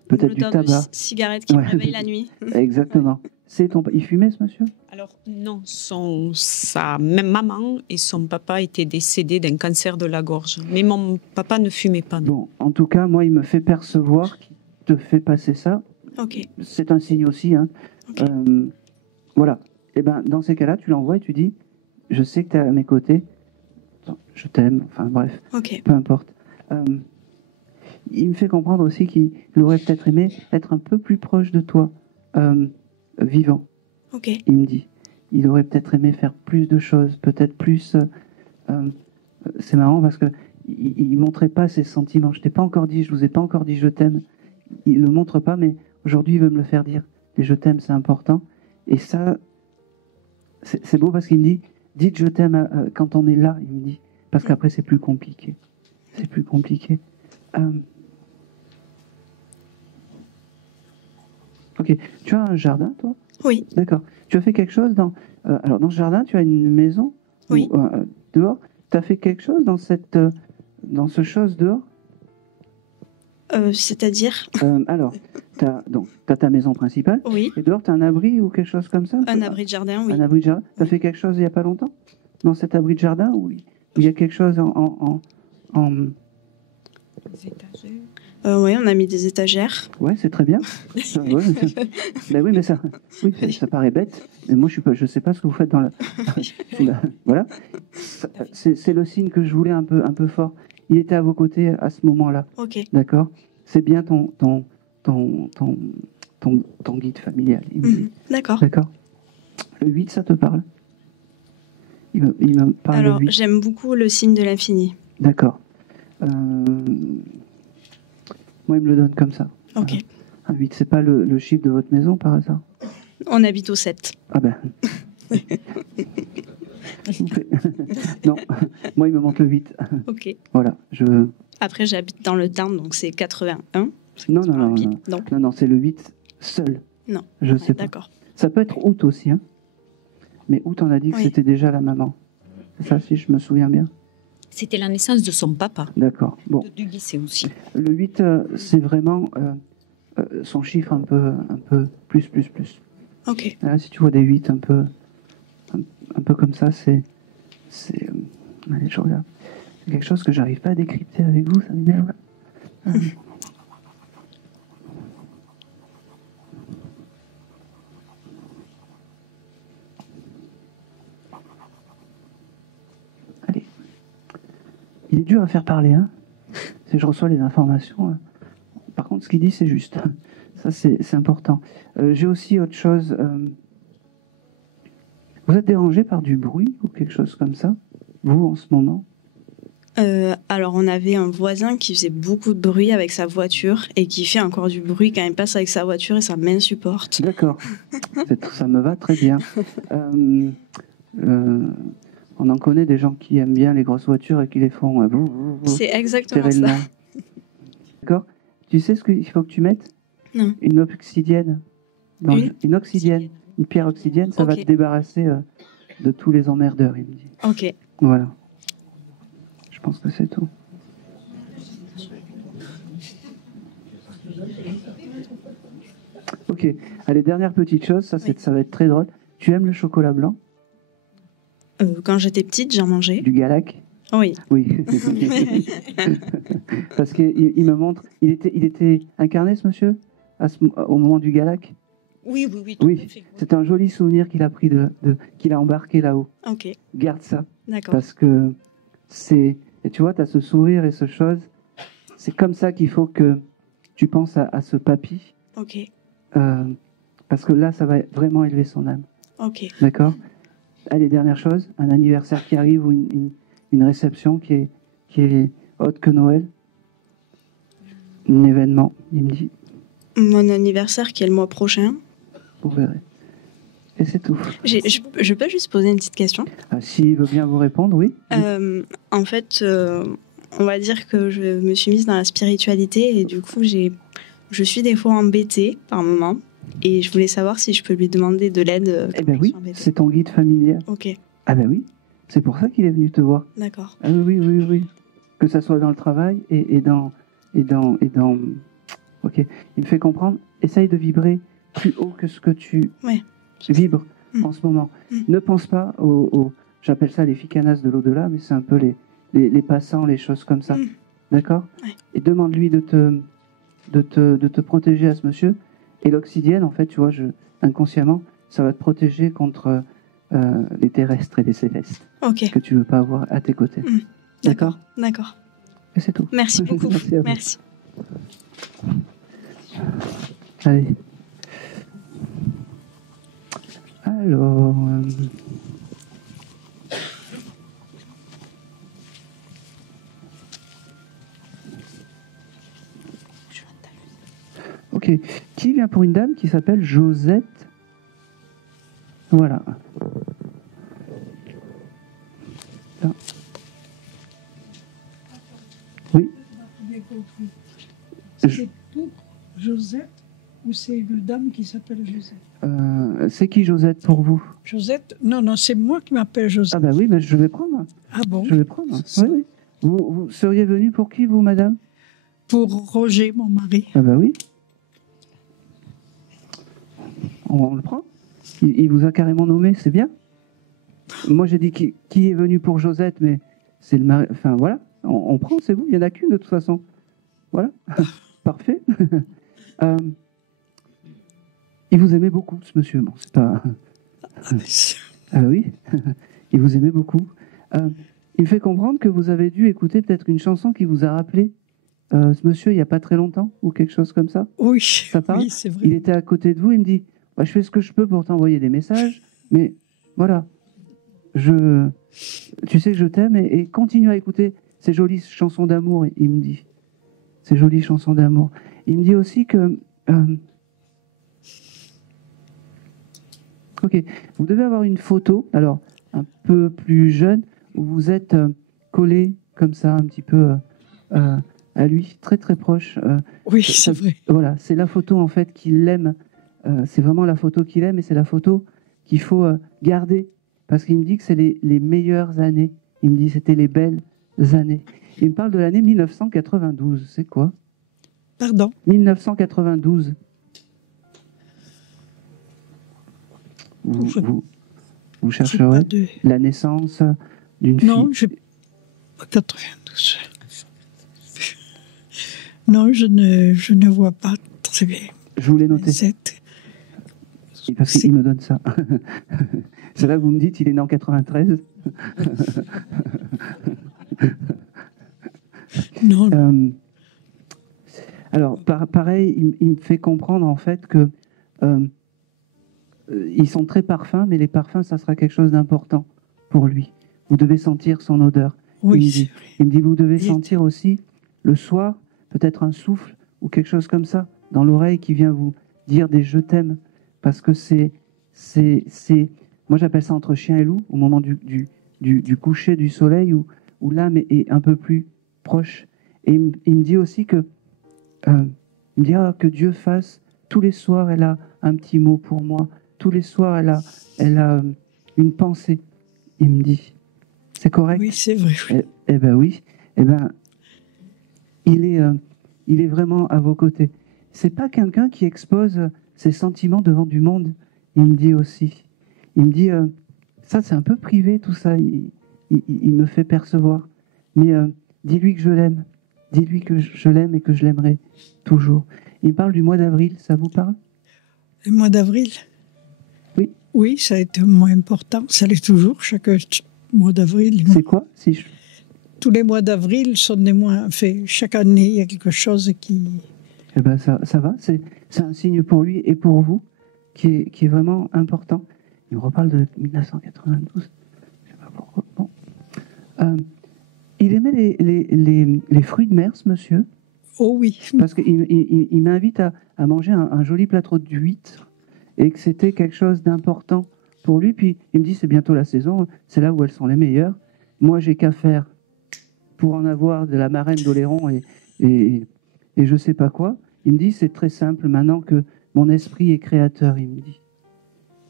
peut-être du L'odeur de tabac. cigarette qui me Ouais. réveille la nuit. Exactement. C'est ton. Il fumait, ce monsieur? Alors non, sa même maman et son papa étaient décédés d'un cancer de la gorge. Mais mon papa ne fumait pas. Non. Bon, en tout cas, moi, il me fait percevoir qu'il te fait passer ça. Ok. C'est un signe aussi. Hein. Ok. Voilà. Et ben, dans ces cas-là, tu l'envoies et tu dis, je sais que tu es à mes côtés. Je t'aime. Enfin, bref. Ok. Peu importe. Il me fait comprendre aussi qu'il aurait peut-être aimé être un peu plus proche de toi, vivant. Ok. Il me dit. Il aurait peut-être aimé faire plus de choses, peut-être plus. C'est marrant parce que il montrait pas ses sentiments. Je t'ai pas encore dit, je vous ai pas encore dit je t'aime. Il le montre pas, mais aujourd'hui il veut me le faire dire. Et je t'aime, c'est important. Et ça, c'est beau parce qu'il me dit, dites je t'aime quand on est là. Il me dit parce qu'après c'est plus compliqué. C'est plus compliqué. Ok. Tu as un jardin, toi? Oui. D'accord. Tu as fait quelque chose dans... alors, dans ce jardin, tu as une maison? Oui. Ou, dehors? Tu as fait quelque chose dans ce chose dehors? C'est-à-dire Alors, tu as ta maison principale. Oui. Et dehors, tu as un abri ou quelque chose comme ça? Un abri de jardin, oui. Un abri de jardin. Tu as fait quelque chose il n'y a pas longtemps? Dans cet abri de jardin? Où il y a quelque chose en... Les étagères. Oui, on a mis des étagères. Ouais, c'est très bien. Ouais, mais oui, mais ça paraît bête. Mais moi, je sais pas ce que vous faites dans la. Voilà. C'est le signe que je voulais un peu fort. Il était à vos côtés à ce moment-là. Ok. D'accord. C'est bien ton guide familial. Il me dit. D'accord. D'accord. Le 8, ça te parle? Il me parle. Alors, le 8. j'aime beaucoup le signe de l'infini. D'accord. Moi, il me le donne comme ça. Ok. Un 8, c'est pas le chiffre de votre maison par hasard? On habite au 7. Ah ben. Non, moi, il me manque le 8. Ok. Voilà, Après, j'habite dans le Tarn, donc c'est 81. Non, c'est le 8 seul. Non. Je sais pas. D'accord. Ça peut être août aussi, hein. Mais août, on a dit que c'était déjà la maman. C'est ça, si je me souviens bien? C'était la naissance de son papa. D'accord. Bon. Du lycée aussi. Le 8, c'est vraiment son chiffre un peu plus. Ok. Là, si tu vois des 8 un peu comme ça, c'est allez, je regarde. C'est quelque chose que j'arrive pas à décrypter avec vous, ça m'énerve. Allez. Il est dur à faire parler, hein. Si je reçois les informations. Par contre, ce qu'il dit, c'est juste. Ça, c'est important. J'ai aussi autre chose. Vous êtes dérangé par du bruit ou quelque chose comme ça, vous, en ce moment? Alors, on avait un voisin qui faisait beaucoup de bruit avec sa voiture et qui fait encore du bruit quand il passe avec sa voiture et ça m'insupporte. D'accord. Ça me va très bien. On en connaît des gens qui aiment bien les grosses voitures et qui les font... C'est exactement ça. D'accord. Tu sais ce qu'il faut que tu mettes? Non. Une obsidienne. Une oxydienne. Une pierre oxydienne, ça va te débarrasser de tous les emmerdeurs, il me dit. Ok. Voilà. Je pense que c'est tout. Ok. Allez, dernière petite chose, ça va être très drôle. Tu aimes le chocolat blanc? Quand j'étais petite, j'en mangeais. Du Galac? Oui. Oui. Parce qu'il me montre... Il était incarné, ce monsieur, au moment du Galac? Oui. Oui, c'est un joli souvenir qu'il a pris qu'il a embarqué là-haut. Ok. Garde ça. D'accord. Parce que c'est... Et tu vois, tu as ce sourire et ce chose. C'est comme ça qu'il faut que tu penses à ce papy. Ok. Parce que là, ça va vraiment élever son âme. Ok. D'accord? Allez, dernière chose. Un anniversaire qui arrive ou une réception qui est autre que Noël. Un événement, il me dit. Mon anniversaire qui est le mois prochain. Vous verrez. Et c'est tout. Je peux juste poser une petite question? S'il veut bien vous répondre, oui. En fait, on va dire que je me suis mise dans la spiritualité et du coup, je suis des fois embêtée par moments. Et je voulais savoir si je peux lui demander de l'aide. Eh bien oui, c'est ton guide familial. Ok. Ah ben oui, c'est pour ça qu'il est venu te voir. D'accord. Ah oui. Que ça soit dans le travail et dans... Ok, il me fait comprendre, essaye de vibrer plus haut que ce que tu vibres en ce moment. Ne pense pas aux j'appelle ça les ficanas de l'au-delà, mais c'est un peu les passants, les choses comme ça. D'accord? Et demande-lui de te protéger à ce monsieur. Et l'obsidienne, en fait, tu vois, inconsciemment, ça va te protéger contre les terrestres et les célestes que tu veux pas avoir à tes côtés. D'accord? D'accord. Et c'est tout. Merci beaucoup. Merci à vous. Merci. Allez. Alors... Ok. Qui vient pour une dame qui s'appelle Josette? Voilà. Là. Oui. C'est pour Josette ou c'est une dame qui s'appelle Josette? C'est qui Josette pour vous? Josette? Non, c'est moi qui m'appelle Josette. Ah ben oui, mais je vais prendre. Ah bon? Je vais prendre. Oui. Vous seriez venue pour qui, vous, madame? Pour Roger, mon mari. Ah ben oui. On le prend. Il vous a carrément nommé, c'est bien. Moi, j'ai dit qui est venu pour Josette, mais c'est le mari. Enfin, voilà. On prend, c'est vous. Il n'y en a qu'une, de toute façon. Voilà. Parfait. Il vous aimait beaucoup, ce monsieur. Bon, c'est pas... Ah oui. Il vous aimait beaucoup. Il me fait comprendre que vous avez dû écouter peut-être une chanson qui vous a rappelé ce monsieur il n'y a pas très longtemps, ou quelque chose comme ça. Oui, ça parle. Oui, c'est vrai. Il était à côté de vous, il me dit bah, je fais ce que je peux pour t'envoyer des messages, mais voilà, tu sais que je t'aime et continue à écouter ces jolies chansons d'amour, il me dit. Ces jolies chansons d'amour. Il me dit aussi que... ok, vous devez avoir une photo, alors un peu plus jeune, où vous êtes collé comme ça, un petit peu à lui, très très proche. Oui, c'est vrai. Voilà, c'est la photo en fait qu'il aime. C'est vraiment la photo qu'il aime et c'est la photo qu'il faut garder. Parce qu'il me dit que c'est les meilleures années. Il me dit que c'était les belles années. Il me parle de l'année 1992. C'est quoi? Pardon? 1992. Vous chercherez la naissance d'une fille? Non, 92. Non, je ne vois pas très bien. Je voulais noter. Parce qu'il me donne ça. C'est là que vous me dites, il est né en 93. Non. Alors, pareil, il me fait comprendre en fait que ils sont très parfums, mais les parfums, ça sera quelque chose d'important pour lui. Vous devez sentir son odeur. Oui. Il me dit, vous devez sentir aussi le soir, peut-être un souffle ou quelque chose comme ça dans l'oreille qui vient vous dire des je t'aime, parce que c'est moi j'appelle ça entre chien et loup, au moment du coucher du soleil où l'âme est un peu plus proche. Et il me dit aussi que il me dit que Dieu fasse tous les soirs, elle a un petit mot pour moi. Tous les soirs, elle a une pensée. Il me dit, c'est correct? Oui, c'est vrai. Oui. Eh ben oui. Eh ben, il est vraiment à vos côtés. C'est pas quelqu'un qui expose ses sentiments devant du monde. Il me dit aussi. Il me dit, ça c'est un peu privé tout ça. Il me fait percevoir. Mais dis-lui que je l'aime. Dis-lui que je l'aime et que je l'aimerai toujours. Il me parle du mois d'avril. Ça vous parle? Le mois d'avril? Oui. Oui, ça a été un mois important. Ça l'est toujours, chaque mois d'avril. C'est quoi Tous les mois d'avril sont des mois... Enfin, chaque année, il y a quelque chose qui... Eh ben ça va. C'est un signe pour lui et pour vous qui est vraiment important. Il me reparle de 1992. Je sais pas pourquoi. Bon. Il aimait les fruits de mer, ce monsieur? Oh oui. Parce qu'il m'invite à manger un joli plateau d'huîtres et que c'était quelque chose d'important pour lui. Puis il me dit, c'est bientôt la saison, c'est là où elles sont les meilleures. Moi, j'ai qu'à faire pour en avoir de la marraine d'Oléron et je sais pas quoi. Il me dit, c'est très simple maintenant que mon esprit est créateur, il me dit.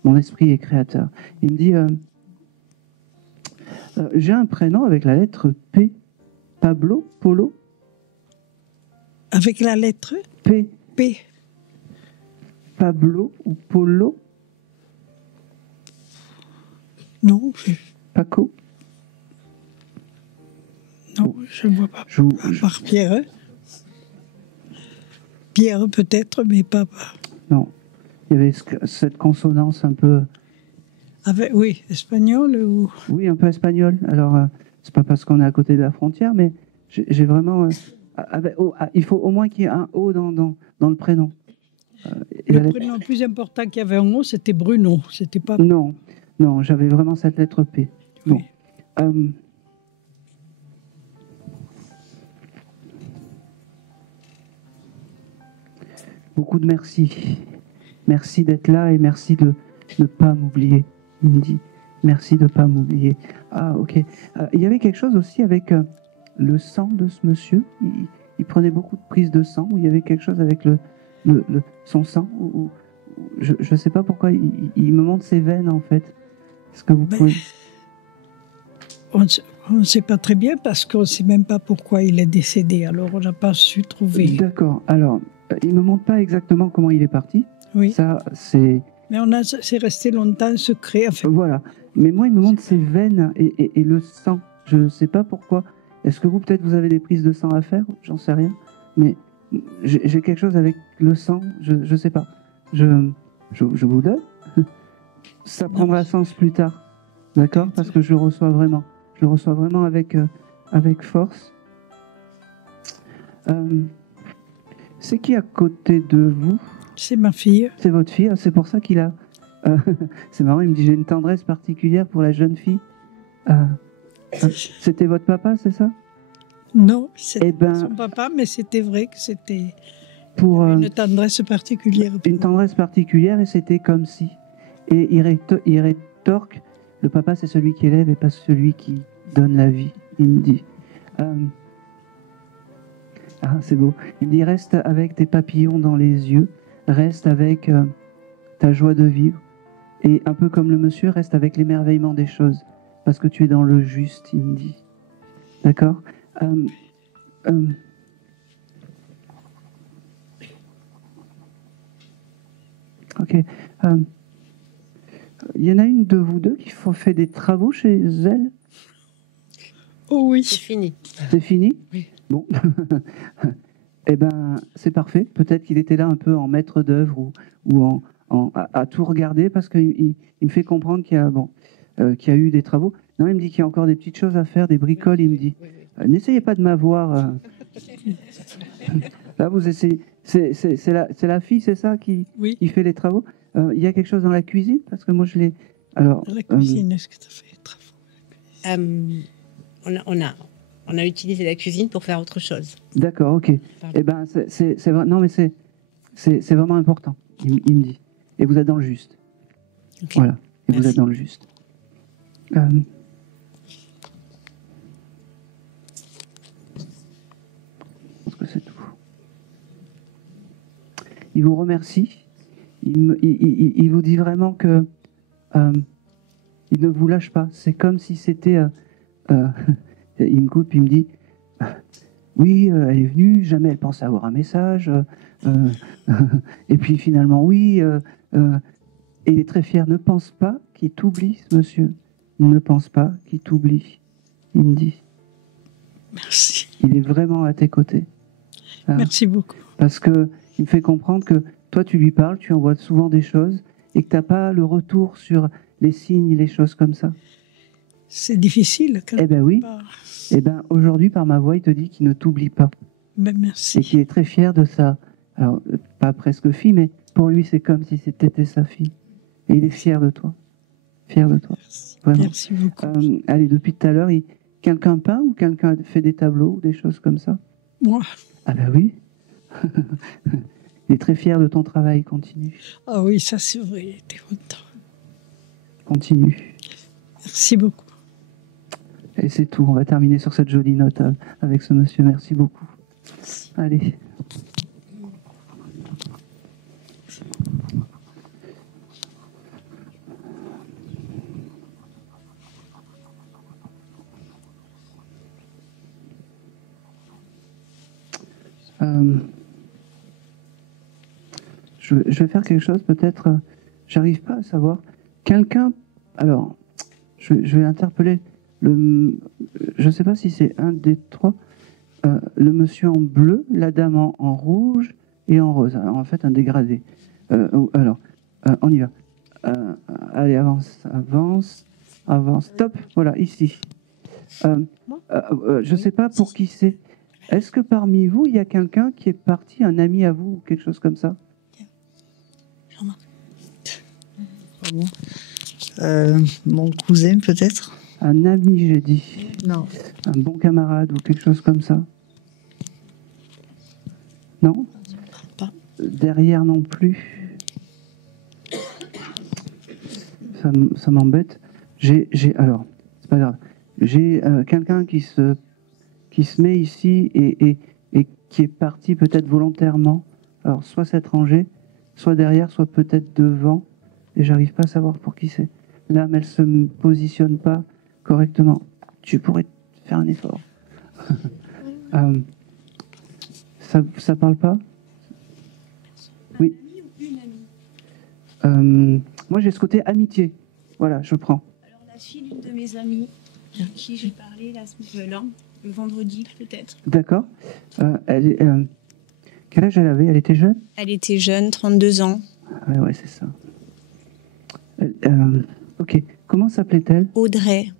Mon esprit est créateur. Il me dit, j'ai un prénom avec la lettre P. Pablo, Polo. Avec la lettre P. P. Pablo ou Polo. Non. Paco. Non, je ne vois pas. À part Pierre. Pierre peut-être, mais pas. Non. Il y avait cette consonance un peu. Avec, oui, espagnol ou. Oui, un peu espagnol. Alors, c'est pas parce qu'on est à côté de la frontière, mais j'ai vraiment. Il faut au moins qu'il y ait un O dans le prénom. Le prénom le plus important qu'il y avait en haut, c'était Bruno. C'était pas. Non, non, j'avais vraiment cette lettre P. Oui. Bon. Beaucoup de merci. Merci d'être là et merci de ne pas m'oublier. Il me dit merci de ne pas m'oublier. Ah, ok. Il y avait quelque chose aussi avec le sang de ce monsieur. Il prenait beaucoup de prises de sang. Il y avait quelque chose avec son sang. Je ne sais pas pourquoi. Il me montre ses veines, en fait. Est-ce que vous pouvez... On ne sait pas très bien parce qu'on ne sait même pas pourquoi il est décédé. Alors, on n'a pas su trouver. D'accord. Alors, il ne me montre pas exactement comment il est parti. Oui. Ça, c'est... Mais c'est resté longtemps secret. Enfin. Voilà. Mais moi, il me montre ses veines et le sang. Je ne sais pas pourquoi. Est-ce que vous, peut-être, vous avez des prises de sang à faire? J'en sais rien. Mais j'ai quelque chose avec le sang. Je ne sais pas. Je vous donne. Ça prendra sens plus tard. D'accord? Parce que je le reçois vraiment. Je le reçois vraiment avec force. C'est qui à côté de vous? C'est ma fille. C'est votre fille, c'est pour ça qu'il a... c'est marrant, il me dit, j'ai une tendresse particulière pour la jeune fille. C'était votre papa, c'est ça? Non, c'était son papa, mais c'était vrai que c'était pour une tendresse particulière. Une tendresse particulière, et c'était comme si. Et il rétorque, le papa c'est celui qui élève et pas celui qui donne la vie, il me dit. Ah, c'est beau. Il me dit, reste avec tes papillons dans les yeux, reste avec ta joie de vivre, et un peu comme le monsieur, reste avec l'émerveillement des choses, parce que tu es dans le juste, il me dit. D'accord? Ok. Il y en a une de vous deux qui fait des travaux chez elle? Oh oui. C'est fini. C'est fini? Oui. Bon. Eh ben, c'est parfait. Peut-être qu'il était là un peu en maître d'œuvre ou à tout regarder, parce qu'il me fait comprendre qu'il y a eu des travaux. Non, il me dit qu'il y a encore des petites choses à faire, des bricoles, il me dit. N'essayez pas de m'avoir. Là, vous essayez. C'est la fille, c'est ça, qui fait les travaux. Il y a quelque chose dans la cuisine, parce que moi je l'ai. Alors. Dans la cuisine, est-ce que tu as fait les travaux? On a utilisé la cuisine pour faire autre chose. D'accord, ok. Eh ben, non, mais c'est vraiment important. Il me dit. Et vous êtes dans le juste. Okay. Voilà. Et merci. Vous êtes dans le juste. Je pense que c'est tout. Il vous remercie. Il vous dit vraiment que il ne vous lâche pas. C'est comme si c'était... il me coupe, il me dit oui, elle est venue, jamais elle pensait avoir un message. Et puis finalement, oui, il est très fier. Ne pense pas qu'il t'oublie, ce monsieur. Ne pense pas qu'il t'oublie. Il me dit. Merci. Il est vraiment à tes côtés. Merci beaucoup. Parce qu'il me fait comprendre que toi, tu lui parles, tu envoies souvent des choses et que tu n'as pas le retour sur les signes, les choses comme ça. C'est difficile. Eh bien oui. Eh bien aujourd'hui, par ma voix, il te dit qu'il ne t'oublie pas. Ben, merci. Et qu'il est très fier de ça. Alors, pas presque fille, mais pour lui, c'est comme si c'était sa fille. Et il est fier de toi. Fier de toi. Merci, vraiment. Merci beaucoup. Allez, depuis tout à l'heure, quelqu'un peint ou quelqu'un fait des tableaux ou des choses comme ça? Moi. Ah ben oui. Il est très fier de ton travail. Continue. Ah oui, ça c'est vrai, il était content. Continue. Merci beaucoup. Et c'est tout. On va terminer sur cette jolie note avec ce monsieur. Merci beaucoup. Allez. Je vais faire quelque chose, peut-être, j'arrive pas à savoir. Quelqu'un, alors, je vais interpeller je ne sais pas si c'est un des trois, le monsieur en bleu, la dame en rouge et en rose. Alors, en fait, un dégradé. Alors, on y va. Allez, avance, stop, voilà, ici. Je ne sais pas pour qui c'est. Est-ce que parmi vous, il y a quelqu'un qui est parti, un ami à vous, ou quelque chose comme ça? Mon cousin, peut-être. Un ami, j'ai dit. Non. Un bon camarade ou quelque chose comme ça? Non? Pas. Derrière non plus. Ça m'embête. Alors, c'est pas grave. J'ai quelqu'un qui se met ici et qui est parti peut-être volontairement. Alors, soit s'étranger, soit derrière, soit peut-être devant. Et j'arrive pas à savoir pour qui c'est. Là, mais elle se positionne pas correctement. Tu pourrais faire un effort. Ça parle pas? Oui. Moi, j'ai ce côté amitié. Voilà, je prends. Alors, la fille d'une de mes amies, à qui j'ai parlé le vendredi, peut-être. D'accord. Quel âge elle avait? Elle était jeune? Elle était jeune, 32 ans. Ouais, c'est ça. Ok. Comment s'appelait-elle? Audrey.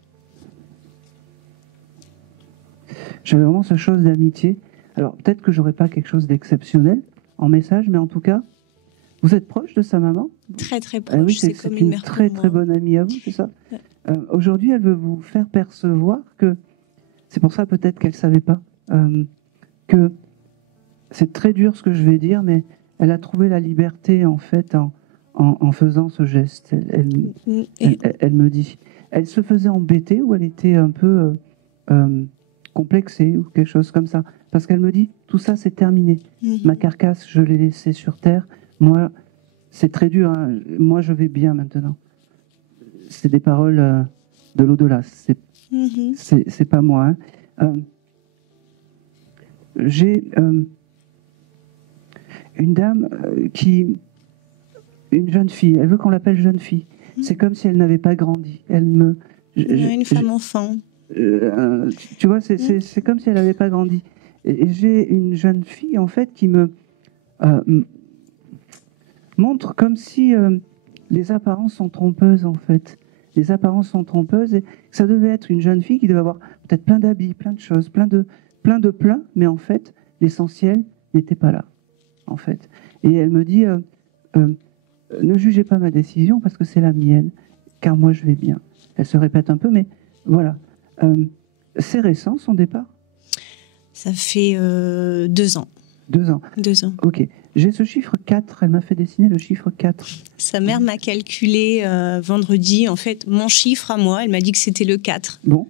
J'avais vraiment ce chose d'amitié. Alors, peut-être que j'aurais pas quelque chose d'exceptionnel en message, mais en tout cas, vous êtes proche de sa maman? Très, très proche. Oui, c'est comme une mère très, pour moi. très bonne amie à vous, c'est ça? Aujourd'hui, elle veut vous faire percevoir que, c'est pour ça peut-être qu'elle savait pas, que c'est très dur ce que je vais dire, mais elle a trouvé la liberté, en fait, en faisant ce geste. Elle me dit. Elle se faisait embêter ou elle était un peu complexée ou quelque chose comme ça. Parce qu'elle me dit, tout ça c'est terminé. Ma carcasse, je l'ai laissée sur terre. Moi, c'est très dur. Hein. Moi, je vais bien maintenant. C'est des paroles de l'au-delà. C'est pas moi. Hein. J'ai une dame une jeune fille. Elle veut qu'on l'appelle jeune fille. C'est comme si elle n'avait pas grandi. Une femme enfant. Tu vois, c'est comme si elle n'avait pas grandi. Et j'ai une jeune fille, en fait, qui me montre comme si les apparences sont trompeuses, en fait. Les apparences sont trompeuses et ça devait être une jeune fille qui devait avoir peut-être plein d'habits, plein de choses, plein de mais en fait, l'essentiel n'était pas là, en fait. Et elle me dit, ne jugez pas ma décision parce que c'est la mienne, car moi je vais bien. Elle se répète un peu, mais voilà. C'est récent, son départ? Ça fait 2 ans. 2 ans. 2 ans. Ok. J'ai ce chiffre 4. Elle m'a fait dessiner le chiffre 4. Sa mère m'a calculé vendredi, en fait, mon chiffre à moi. Elle m'a dit que c'était le 4. Bon.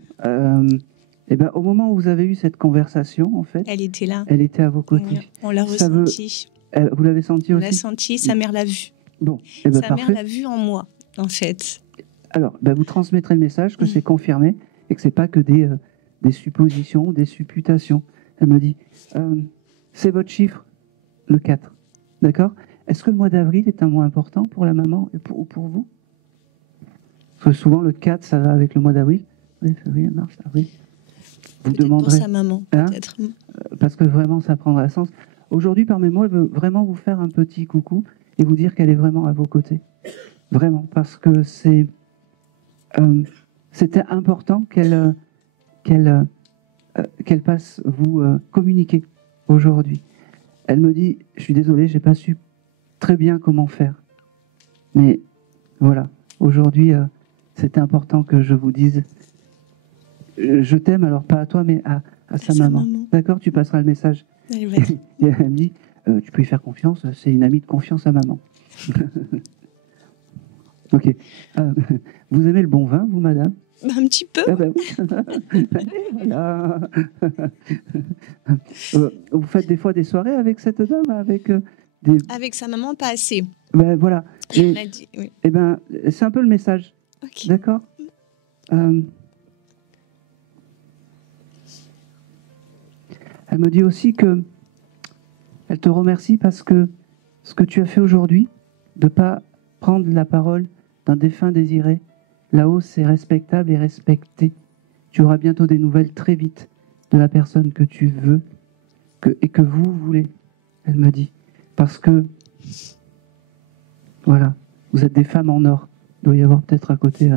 Eh ben, au moment où vous avez eu cette conversation, en fait... Elle était là. Elle était à vos côtés. On l'a ressenti. Vous l'avez senti aussi? On l'a senti. Sa mère l'a vu. Bon. Eh ben, sa mère l'a vu en moi, en fait. Alors, ben, vous transmettrez le message que c'est confirmé et que c'est pas que des suppositions, des supputations. Elle me dit, c'est votre chiffre, le 4. D'accord? Est-ce que le mois d'avril est un mois important pour la maman et pour vous? Parce que souvent, le 4, ça va avec le mois d'avril. Oui, février, mars, avril. Vous demanderez. Pour sa maman, peut-être. Parce que vraiment, ça prendra sens. Aujourd'hui, par mes mots, elle veut vraiment vous faire un petit coucou et vous dire qu'elle est vraiment à vos côtés. Vraiment, parce que c'était important qu'elle passe vous communiquer aujourd'hui. Elle me dit, je suis désolée, j'ai pas su très bien comment faire. Mais voilà, aujourd'hui, c'était important que je vous dise, je t'aime, alors pas à toi, mais à sa maman. D'accord? Tu passeras le message. Et elle me dit, tu peux y faire confiance, c'est une amie de confiance à maman. Ok. Vous aimez le bon vin, vous, madame? Un petit peu. Ah ben oui. Voilà. Vous faites des fois des soirées avec cette dame, avec des... Avec sa maman, pas assez. Ben, voilà. On a dit, oui. Eh ben, c'est un peu le message. Ok. D'accord. Elle me dit aussi que elle te remercie parce que ce que tu as fait aujourd'hui, de ne pas prendre la parole d'un défunt désiré, là-haut c'est respectable et respecté. Tu auras bientôt des nouvelles très vite de la personne que tu veux et que vous voulez, elle me dit. Parce que, voilà, vous êtes des femmes en or. Il doit y avoir peut-être à côté,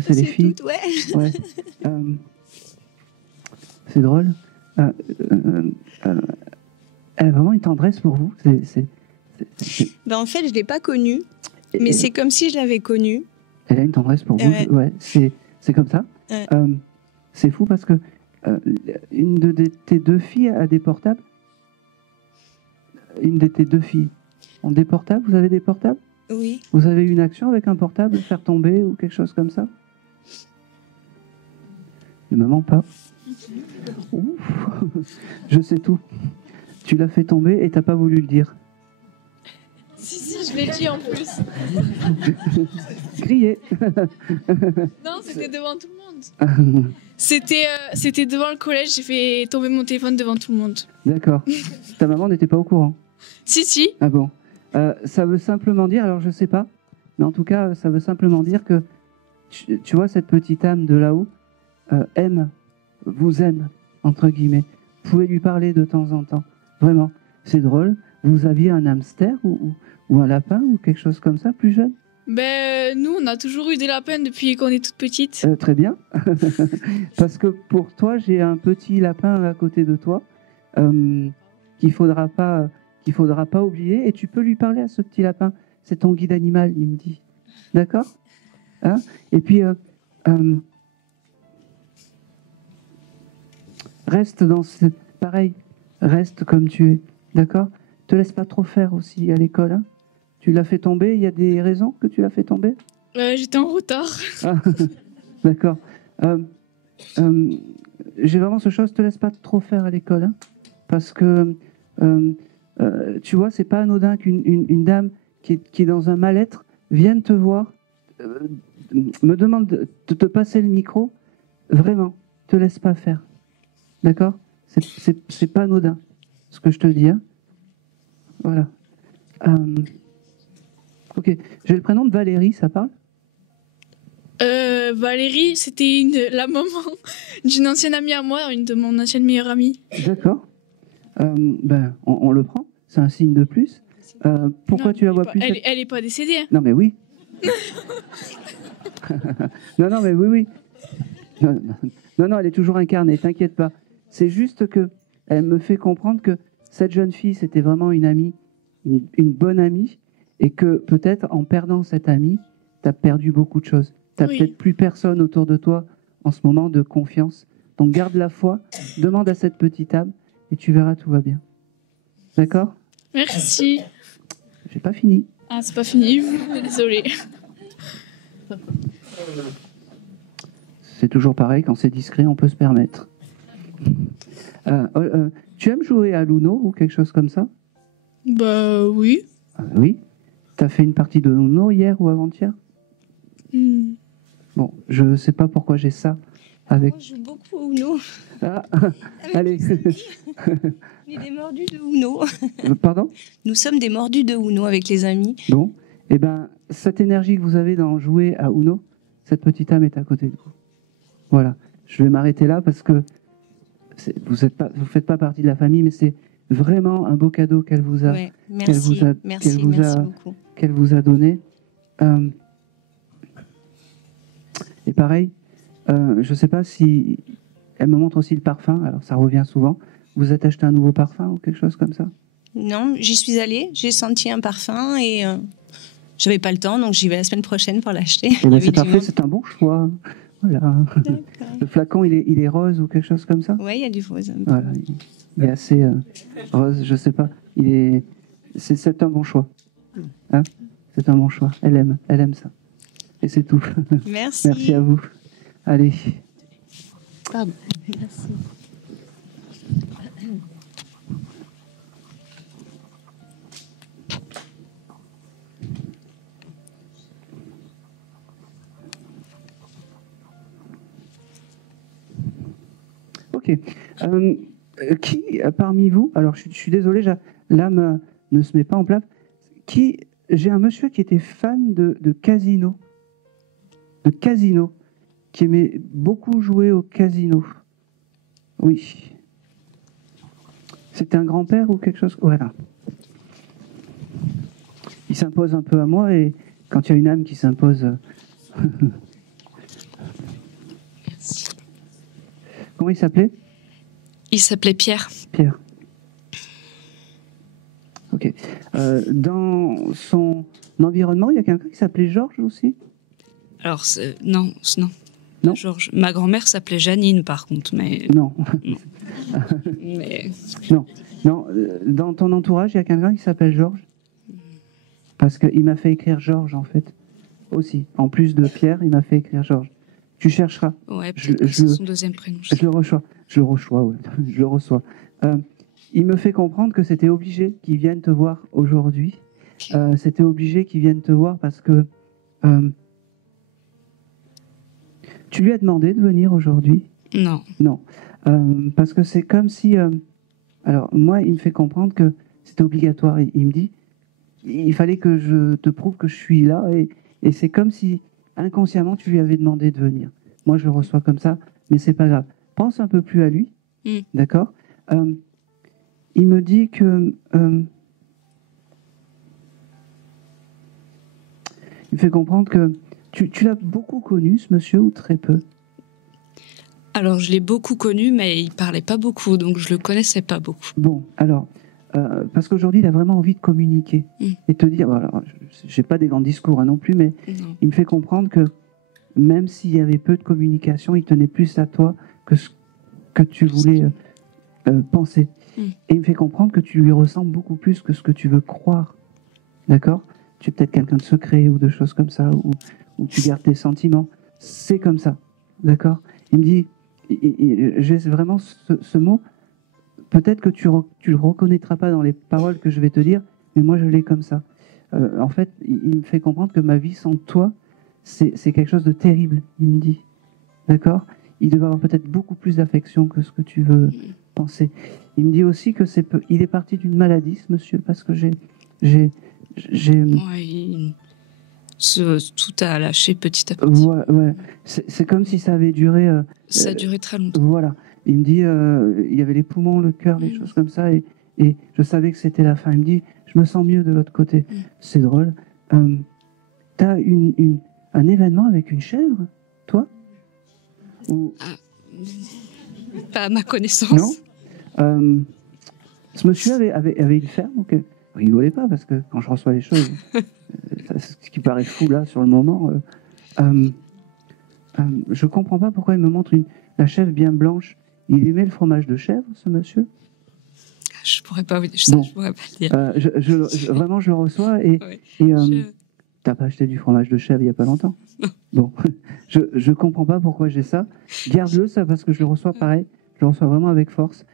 c'est les filles. Toutes, ouais. C'est drôle. Elle a vraiment une tendresse pour vous. Ben, en fait, je ne l'ai pas connue, mais c'est comme si je l'avais connue. Elle a une tendresse pour vous. Ouais, c'est comme ça. Ouais. C'est fou parce que une de tes deux filles a des portables. Une de tes deux filles ont des portables. Vous avez des portables? Oui. Vous avez eu une action avec un portable, faire tomber ou quelque chose comme ça? Ne me mens pas. Ouf. Je sais tout. Tu l'as fait tomber et t'as pas voulu le dire. Si, je l'ai dit en plus. Crier. Non, c'était devant tout le monde. C'était devant le collège, j'ai fait tomber mon téléphone devant tout le monde. D'accord. Ta maman n'était pas au courant? Si. Ah bon. Ça veut simplement dire, alors je sais pas, mais en tout cas, ça veut simplement dire que, tu vois, cette petite âme de là-haut vous aime, entre guillemets. Vous pouvez lui parler de temps en temps. Vraiment, c'est drôle. Vous aviez un hamster ou un lapin ou quelque chose comme ça, plus jeune? Ben, nous, on a toujours eu des lapins depuis qu'on est toute petite. Très bien. Parce que pour toi, j'ai un petit lapin à côté de toi qu'il faudra pas oublier. Et tu peux lui parler à ce petit lapin. C'est ton guide animal, il me dit. D'accord? Hein? Et puis, reste dans ce... Pareil, reste comme tu es. D'accord? Te laisse pas trop faire aussi à l'école. Hein? Tu l'as fait tomber, il y a des raisons que tu l'as fait tomber? J'étais en retard. Ah, d'accord. J'ai vraiment ce chose, te laisse pas trop faire à l'école. Hein? Parce que, tu vois, c'est pas anodin qu'une dame qui est dans un mal-être vienne te voir, me demande de te passer le micro. Vraiment, te laisse pas faire. D'accord? C'est pas anodin, ce que je te dis. Hein? Voilà. Ok. J'ai le prénom de Valérie, ça parle? Valérie, c'était la maman d'une ancienne amie à moi, une de mon ancienne meilleure amie. D'accord. Ben, on le prend. C'est un signe de plus. Pourquoi Non, tu la vois plus? Elle est pas décédée. Hein. Non, mais oui. non, mais oui. Non, elle est toujours incarnée, t'inquiète pas. C'est juste que elle me fait comprendre que cette jeune fille, c'était vraiment une amie, une bonne amie, et que peut-être en perdant cette amie, tu as perdu beaucoup de choses. Tu n'as peut-être plus personne autour de toi en ce moment de confiance. Donc garde la foi, demande à cette petite âme, et tu verras, tout va bien. D'accord? Merci. J'ai pas fini. Ah, c'est pas fini, désolée. C'est toujours pareil, quand c'est discret, on peut se permettre. Tu aimes jouer à l'Uno ou quelque chose comme ça? Bah oui. Oui. T'as fait une partie de Uno hier ou avant-hier? Bon, je sais pas pourquoi j'ai ça avec... Moi, je joue beaucoup au Uno. Ah, allez. On est des mordus de Uno. Pardon? Nous sommes des mordus de Uno avec les amis. Bon, eh ben, cette énergie que vous avez dans jouer à Uno, cette petite âme est à côté de vous. Voilà. Je vais m'arrêter là parce que vous faites pas partie de la famille, mais c'est vraiment un beau cadeau qu'elle vous a, qu'elle vous a donné. Et pareil, je ne sais pas si elle me montre aussi le parfum. Alors ça revient souvent. Vous êtes acheté un nouveau parfum ou quelque chose comme ça? Non, j'y suis allée. J'ai senti un parfum et j'avais pas le temps, donc j'y vais la semaine prochaine pour l'acheter. C'est parfait, c'est un bon choix. Voilà. Le flacon, il est rose ou quelque chose comme ça? Oui, il y a du rose. Voilà, il est assez rose, je sais pas. C'est un bon choix. Hein, c'est un bon choix. Elle aime ça. Et c'est tout. Merci. Merci à vous. Allez. Pardon. Merci. Ok. Qui parmi vous, alors je suis désolé, l'âme ne se met pas en place. J'ai un monsieur qui était fan de casino, qui aimait beaucoup jouer au casino. Oui. C'était un grand-père ou quelque chose? Voilà. Il s'impose un peu à moi et quand il y a une âme qui s'impose. Comment il s'appelait? Il s'appelait Pierre. Pierre. Ok. Dans son environnement, il y a quelqu'un qui s'appelait Georges aussi? Alors, non. Georges. Ma grand-mère s'appelait Janine, par contre, mais... Non. Mais... Non. Dans ton entourage, il y a quelqu'un qui s'appelle Georges? Parce qu'il m'a fait écrire Georges, en fait, aussi. En plus de Pierre, il m'a fait écrire Georges. Tu chercheras. Ouais, peut-être que c'est son deuxième prénom. Je le reçois. Ouais. Je le reçois. Il me fait comprendre que c'était obligé qu'il vienne te voir aujourd'hui. C'était obligé qu'il vienne te voir parce que tu lui as demandé de venir aujourd'hui? Non. Non. Parce que c'est comme si... alors, moi, il me fait comprendre que c'était obligatoire. Il me dit, il fallait que je te prouve que je suis là. Et c'est comme si, inconsciemment, tu lui avais demandé de venir. Moi, je le reçois comme ça, mais c'est pas grave. Pense un peu plus à lui, d'accord? Il me dit que... il me fait comprendre que... Tu l'as beaucoup connu, ce monsieur, ou très peu? Alors, je l'ai beaucoup connu, mais il parlait pas beaucoup, donc je le connaissais pas beaucoup. Bon, alors, parce qu'aujourd'hui, il a vraiment envie de communiquer et te dire, voilà, j'ai pas des grands discours hein, non plus, mais il me fait comprendre que même s'il y avait peu de communication, il tenait plus à toi que ce que tu voulais penser. Et il me fait comprendre que tu lui ressembles beaucoup plus que ce que tu veux croire. D'accord? Tu es peut-être quelqu'un de secret ou de choses comme ça, ou tu gardes tes sentiments. C'est comme ça. D'accord? Il me dit, j'ai vraiment ce mot, peut-être que tu le reconnaîtras pas dans les paroles que je vais te dire, mais moi je l'ai comme ça. En fait, il me fait comprendre que ma vie sans toi, c'est quelque chose de terrible, il me dit. D'accord? Il devait avoir peut-être beaucoup plus d'affection que ce que tu veux penser. Il me dit aussi que il est parti d'une maladie, ce monsieur, parce que Ouais, tout a lâché petit à petit. Ouais. C'est comme si ça avait duré... ça a duré très longtemps. Voilà. Il me dit, il y avait les poumons, le cœur, les choses comme ça, et je savais que c'était la fin. Il me dit, je me sens mieux de l'autre côté. C'est drôle. T'as un événement avec une chèvre, toi? Pas à ma connaissance. Non. Ce monsieur avait une ferme, ok. Rigolez pas, parce que quand je reçois les choses, ce qui paraît fou là, sur le moment, je comprends pas pourquoi il me montre la chèvre bien blanche. Il aimait le fromage de chèvre, ce monsieur? Je pourrais pas vous dire. Je pourrais pas le dire. Vraiment, je le reçois et t'as pas acheté du fromage de chèvre il y a pas longtemps? Bon, je comprends pas pourquoi j'ai ça. Garde-le, ça, parce que je le reçois pareil. Je le reçois vraiment avec force.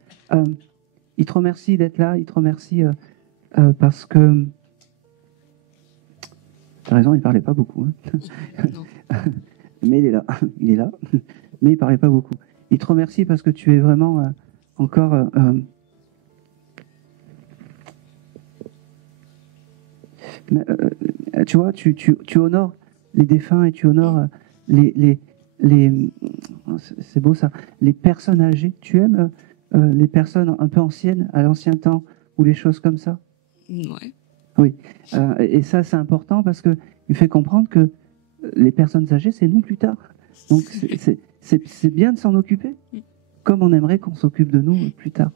Il te remercie d'être là. Il te remercie parce que... T'as raison, il parlait pas beaucoup. Hein. Mais il est là. Il est là. Mais il parlait pas beaucoup. Il te remercie parce que tu es vraiment encore... tu vois, tu honores les défunts et tu honores c'est beau ça, les personnes âgées. Tu aimes les personnes un peu anciennes, à l'ancien temps, ou les choses comme ça? Ouais. Oui. Et ça, c'est important parce que il fait comprendre que les personnes âgées, c'est nous plus tard. Donc, c'est bien de s'en occuper, comme on aimerait qu'on s'occupe de nous plus tard.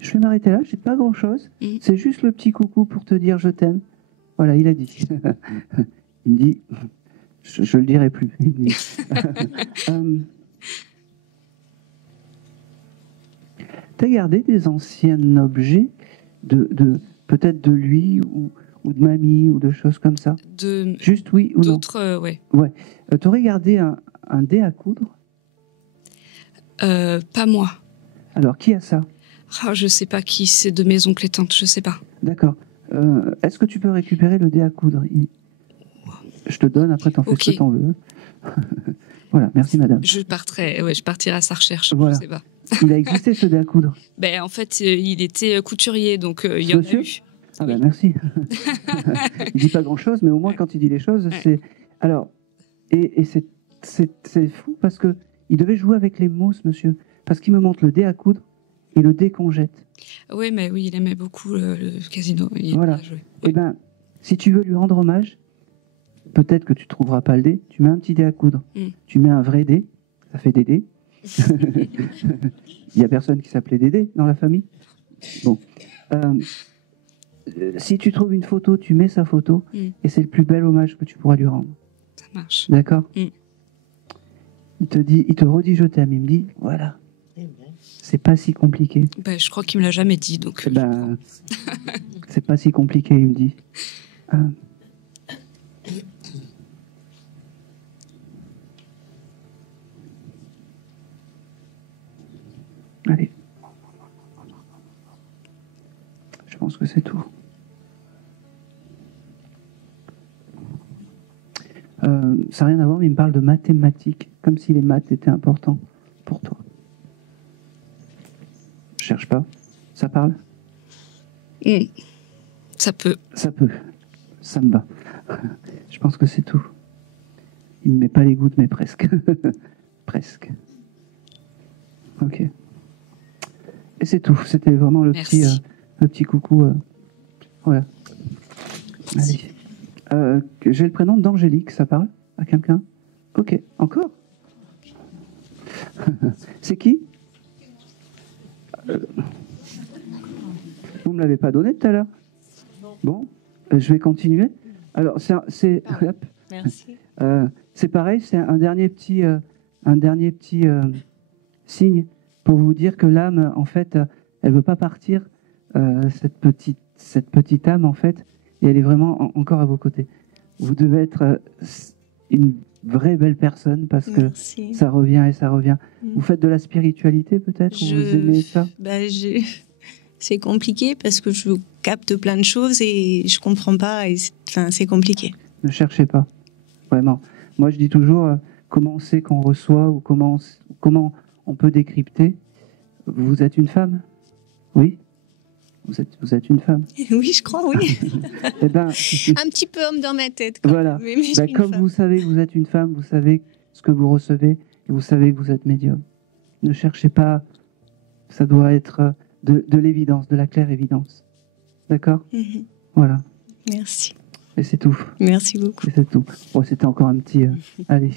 Je vais m'arrêter là, j'ai pas grand-chose. C'est juste le petit coucou pour te dire je t'aime. Voilà, il a dit. Il me dit, Je le dirai plus. T'as gardé des anciens objets peut-être de lui ou de mamie ou de choses comme ça? Juste oui ou non? D'autres, ouais. Ouais. T'aurais gardé un dé à coudre? Pas moi. Alors, qui a ça? Je sais pas qui, c'est de mes oncles et tantes, je sais pas. D'accord. Est-ce que tu peux récupérer le dé à coudre? Je te donne, après t'en fais ce que t'en veux. Voilà, merci madame. Je partirai à sa recherche, voilà. je sais pas. Il a existé ce dé à coudre? Ben, en fait, il était couturier, donc il y en a eu. Ah ben merci. Il dit pas grand-chose, mais au moins quand il dit les choses, c'est... Alors, et c'est fou parce que il devait jouer avec les mots, ce monsieur. Parce qu'il me montre le dé à coudre et le dé qu'on jette. Oui, mais oui, il aimait beaucoup le casino. Voilà. Eh ben, si tu veux lui rendre hommage, peut-être que tu trouveras pas le dé, tu mets un petit dé à coudre. Tu mets un vrai dé, ça fait Dédé. Il y a personne qui s'appelait Dédé dans la famille. Bon. Si tu trouves une photo, tu mets sa photo, et c'est le plus bel hommage que tu pourras lui rendre. Ça marche. D'accord. Il te redit je t'aime, il me dit, voilà. C'est pas si compliqué. Ben, je crois qu'il me l'a jamais dit, donc... c'est pas si compliqué, il me dit. Allez. Je pense que c'est tout. Ça n'a rien à voir, mais il me parle de mathématiques, comme si les maths étaient importants pour toi. Je cherche pas. Ça parle? Ça peut. Ça peut. Ça me va. Je pense que c'est tout. Il me met pas les gouttes, mais presque. Presque. Ok. Et c'est tout. C'était vraiment le petit coucou. Voilà. Allez. J'ai le prénom d'Angélique, ça parle à quelqu'un? Ok. Encore? C'est qui? Vous me l'avez pas donné tout à l'heure? Bon, je vais continuer. Alors, Merci. C'est pareil, c'est un dernier petit signe pour vous dire que l'âme, en fait, elle veut pas partir, cette petite âme, en fait, et elle est vraiment encore à vos côtés. Vous devez être une vraie belle personne parce que ça revient et ça revient. Vous faites de la spiritualité peut-être? Vous aimez ça? C'est compliqué parce que je capte plein de choses et je comprends pas. C'est compliqué. Ne cherchez pas, vraiment. Moi, je dis toujours comment on sait qu'on reçoit ou comment on peut décrypter. Vous êtes une femme? Oui? Vous êtes une femme? Oui, je crois, oui. Eh ben, un petit peu homme dans ma tête. Voilà. Comme vous savez que vous êtes une femme, vous savez ce que vous recevez et vous savez que vous êtes médium. Ne cherchez pas. Ça doit être de l'évidence, de la claire évidence. D'accord? Voilà. Merci. Et c'est tout. Merci beaucoup. Et c'est tout. Bon, c'était encore un petit... allez.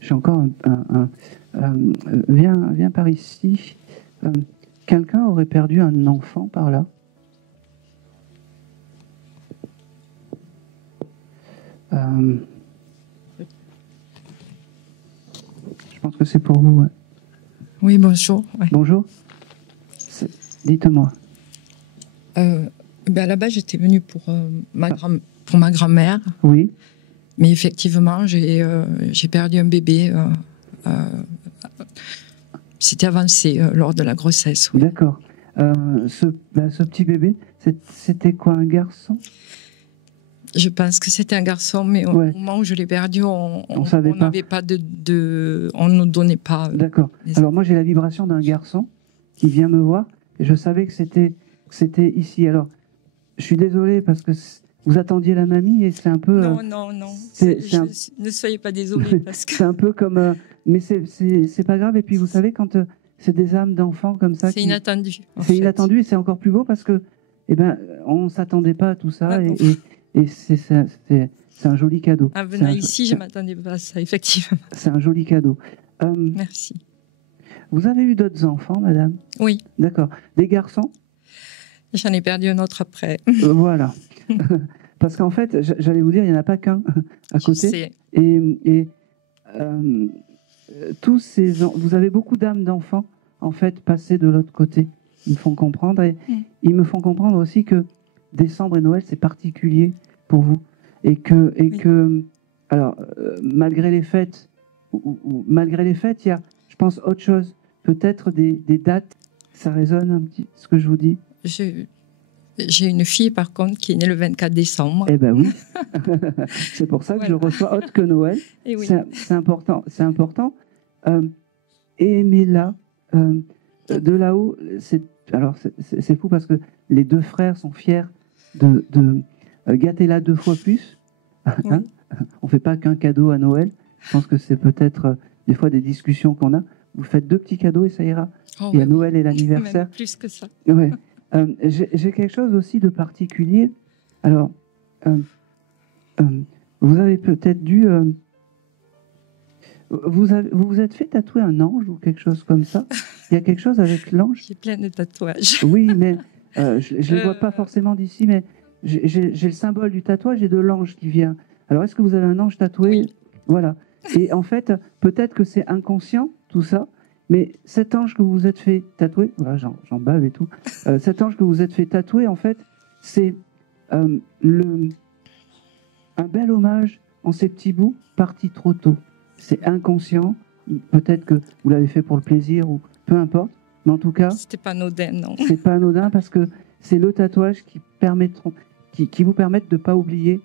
J'ai encore viens par ici. Quelqu'un aurait perdu un enfant par là? Je pense que c'est pour vous. Ouais. Oui, bonjour. Ouais. Bonjour. Dites-moi. À la base, j'étais venue pour ma grand-mère. Oui. Mais effectivement, j'ai perdu un bébé. C'était avancé lors de la grossesse. Oui. D'accord. Ce petit bébé, c'était quoi, un garçon? Je pense que c'était un garçon, mais au moment où je l'ai perdu, on n'avait pas on ne nous donnait pas. D'accord. Alors moi, j'ai la vibration d'un garçon qui vient me voir et je savais que c'était ici. Alors, je suis désolé parce que vous attendiez la mamie et c'est un peu... Non. Ne soyez pas désolé. Parce que... c'est un peu comme... mais c'est pas grave. Et puis, vous savez, quand c'est des âmes d'enfants comme ça... C'est inattendu. C'est inattendu et c'est encore plus beau parce que, on ne s'attendait pas à tout ça. Et c'est un joli cadeau. En venant ici, je ne m'attendais pas à ça, effectivement. C'est un joli cadeau. Merci. Vous avez eu d'autres enfants, madame? Oui. D'accord. Des garçons? J'en ai perdu un autre après. Voilà. Parce qu'en fait, j'allais vous dire, il n'y en a pas qu'un à côté. Je sais. Et tous ces... Vous avez beaucoup d'âmes d'enfants, en fait, passées de l'autre côté. Ils me font comprendre. Et ils me font comprendre aussi que décembre et Noël, c'est particulier pour vous. Et que alors, malgré les fêtes, malgré les fêtes, il y a, je pense, autre chose. Peut-être des dates. Ça résonne un petit, ce que je vous dis? J'ai une fille, par contre, qui est née le 24 décembre. Eh ben oui. C'est pour ça que je reçois autre que Noël. Et oui. C'est important. C'est important. Aimez-la. De là-haut, c'est fou parce que les deux frères sont fiers de gâter-la 2 fois plus. Oui. Hein, on ne fait pas qu'un cadeau à Noël. Je pense que c'est peut-être des fois des discussions qu'on a. Vous faites 2 petits cadeaux et ça ira. Il y a Noël et l'anniversaire. Même plus que ça. Ouais. J'ai quelque chose aussi de particulier. Alors, vous avez peut-être dû... vous vous êtes fait tatouer un ange ou quelque chose comme ça? Il y a quelque chose avec l'ange? J'ai plein de tatouages. Oui, mais je ne les vois pas forcément d'ici, mais j'ai le symbole du tatouage et de l'ange qui vient. Alors, est-ce que vous avez un ange tatoué? Oui. Voilà. Et en fait, peut-être que c'est inconscient, tout ça, mais cet ange que vous vous êtes fait tatouer, voilà, j'en bave et tout, cet ange que vous vous êtes fait tatouer, en fait, c'est un bel hommage en ces petits bouts partis trop tôt. C'est inconscient, peut-être que vous l'avez fait pour le plaisir ou peu importe, mais en tout cas... C'était pas anodin, non. C'est pas anodin parce que c'est le tatouage qui vous permettent de ne pas oublier,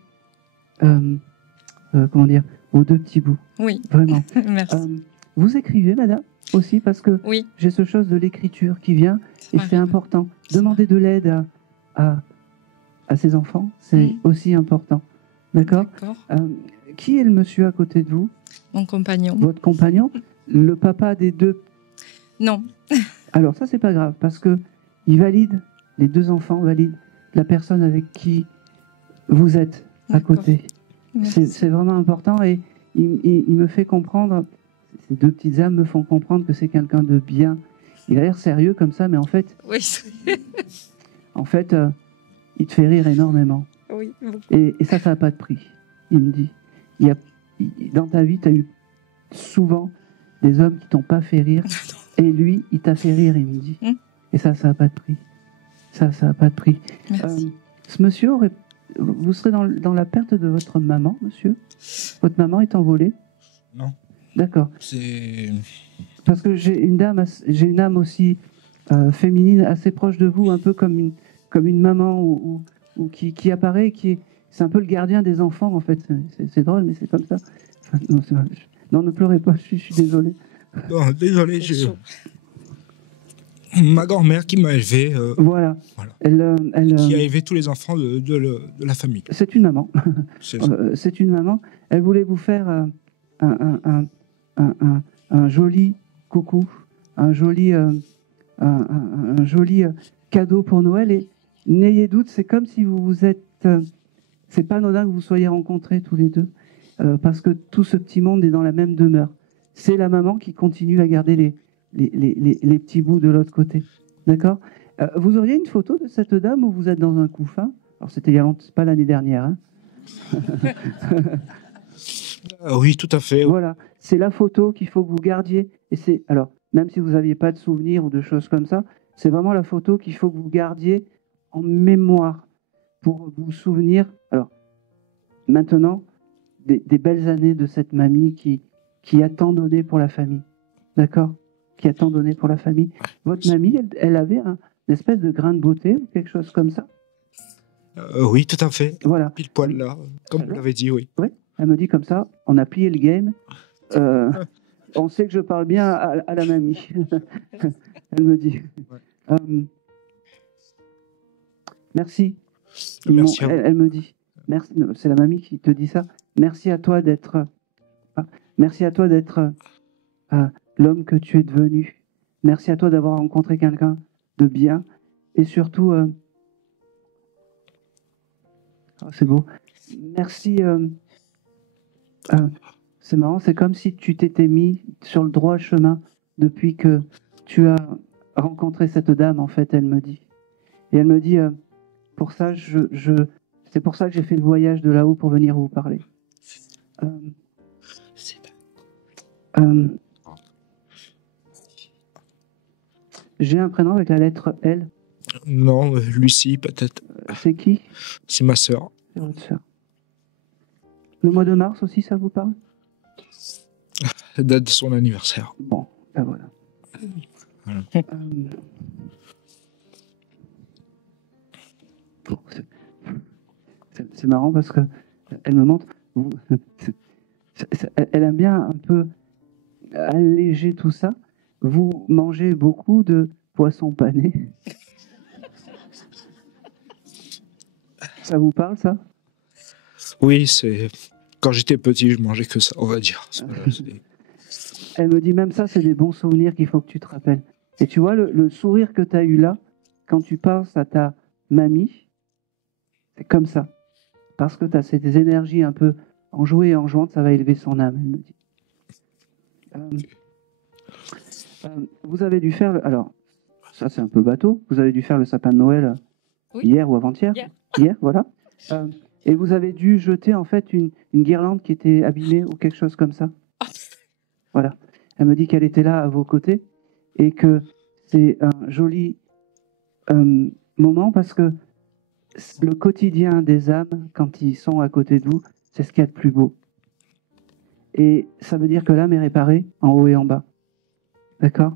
comment dire, vos 2 petits bouts. Oui. Vraiment. Merci. Vous écrivez, madame, aussi, parce que oui. J'ai ce chose de l'écriture qui vient, et c'est important. Demander de l'aide à ses enfants, c'est aussi important. D'accord. Qui est le monsieur à côté de vous? Mon compagnon. Votre compagnon? Le papa des 2? Non. Alors ça, c'est pas grave, parce que il valide, les 2 enfants valident la personne avec qui vous êtes à côté. C'est vraiment important, et il me fait comprendre, ces 2 petites âmes me font comprendre que c'est quelqu'un de bien. Il a l'air sérieux comme ça, mais en fait... Oui. En fait, il te fait rire énormément. Oui. Et ça n'a pas de prix. Il me dit, dans ta vie, tu as eu souvent des hommes qui t'ont pas fait rire, et lui, il t'a fait rire, il me dit. Et ça n'a pas de prix. Ça n'a pas de prix. Ce monsieur vous serez dans la perte de votre maman, monsieur? Votre maman est envolée? Non. D'accord. C'est... Parce que j'ai une âme aussi féminine assez proche de vous, un peu comme une maman ou qui apparaît, c'est un peu le gardien des enfants, en fait. C'est drôle, mais c'est comme ça. Enfin, non, ne pleurez pas, je suis désolé. Non, désolé, ma grand-mère qui m'a élevé. Voilà. Qui a élevé tous les enfants de la famille. C'est une maman. C'est une maman. Elle voulait vous faire un joli coucou, un joli cadeau pour Noël. Et n'ayez doute, c'est comme si vous êtes... c'est pas anodin que vous soyez rencontrés tous les 2, parce que tout ce petit monde est dans la même demeure. C'est la maman qui continue à garder les petits bouts de l'autre côté. D'accord. Vous auriez une photo de cette dame où vous êtes dans un couffin? Alors, c'était il y a longtemps, pas l'année dernière. Hein. Oui, tout à fait. Voilà, c'est la photo qu'il faut que vous gardiez. Et c'est, alors, même si vous n'aviez pas de souvenirs ou de choses comme ça, c'est vraiment la photo qu'il faut que vous gardiez en mémoire pour vous souvenir. Alors, maintenant, des belles années de cette mamie qui a tant donné pour la famille. D'accord? Qui a tant donné pour la famille. Votre mamie, elle avait une espèce de grain de beauté ou quelque chose comme ça? Oui, tout à fait. Voilà. Pile poil là, comme vous l'avez dit, oui. Oui, elle me dit comme ça, on a plié le game. On sait que je parle bien à la mamie. Elle me dit. Merci. Merci à vous. Elle me dit. Merci. C'est la mamie qui te dit ça. Merci à toi d'être. Merci à toi d'être l'homme que tu es devenu. Merci à toi d'avoir rencontré quelqu'un de bien. Et surtout, c'est beau. Merci. C'est marrant, c'est comme si tu t'étais mis sur le droit chemin depuis que tu as rencontré cette dame, en fait, elle me dit. Et elle me dit, pour ça, c'est pour ça que j'ai fait le voyage de là-haut pour venir vous parler. J'ai un prénom avec la lettre L. Non, Lucie, peut-être. C'est qui? C'est ma sœur. C'est votre sœur. Le mois de mars aussi, ça vous parle? La date de son anniversaire. Bon, ben voilà. Voilà. Bon, c'est marrant parce que elle me montre. Elle aime bien un peu alléger tout ça. Vous mangez beaucoup de poisson pané. Ça vous parle, ça? Oui, c'est... Quand j'étais petit, je mangeais que ça, on va dire. Elle me dit même ça, c'est des bons souvenirs qu'il faut que tu te rappelles. Et tu vois, le sourire que tu as eu là, quand tu penses à ta mamie, c'est comme ça. Parce que tu as ces énergies un peu enjouées et enjouantes, ça va élever son âme, elle me dit. Vous avez dû faire... Alors, ça c'est un peu bateau. Vous avez dû faire le sapin de Noël hier ou avant-hier. Hier, voilà. Et vous avez dû jeter en fait une guirlande qui était abîmée ou quelque chose comme ça. Voilà. Elle me dit qu'elle était là à vos côtés et que c'est un joli moment parce que le quotidien des âmes, quand ils sont à côté de vous, c'est ce qu'il y a de plus beau. Et ça veut dire que l'âme est réparée en haut et en bas. D'accord.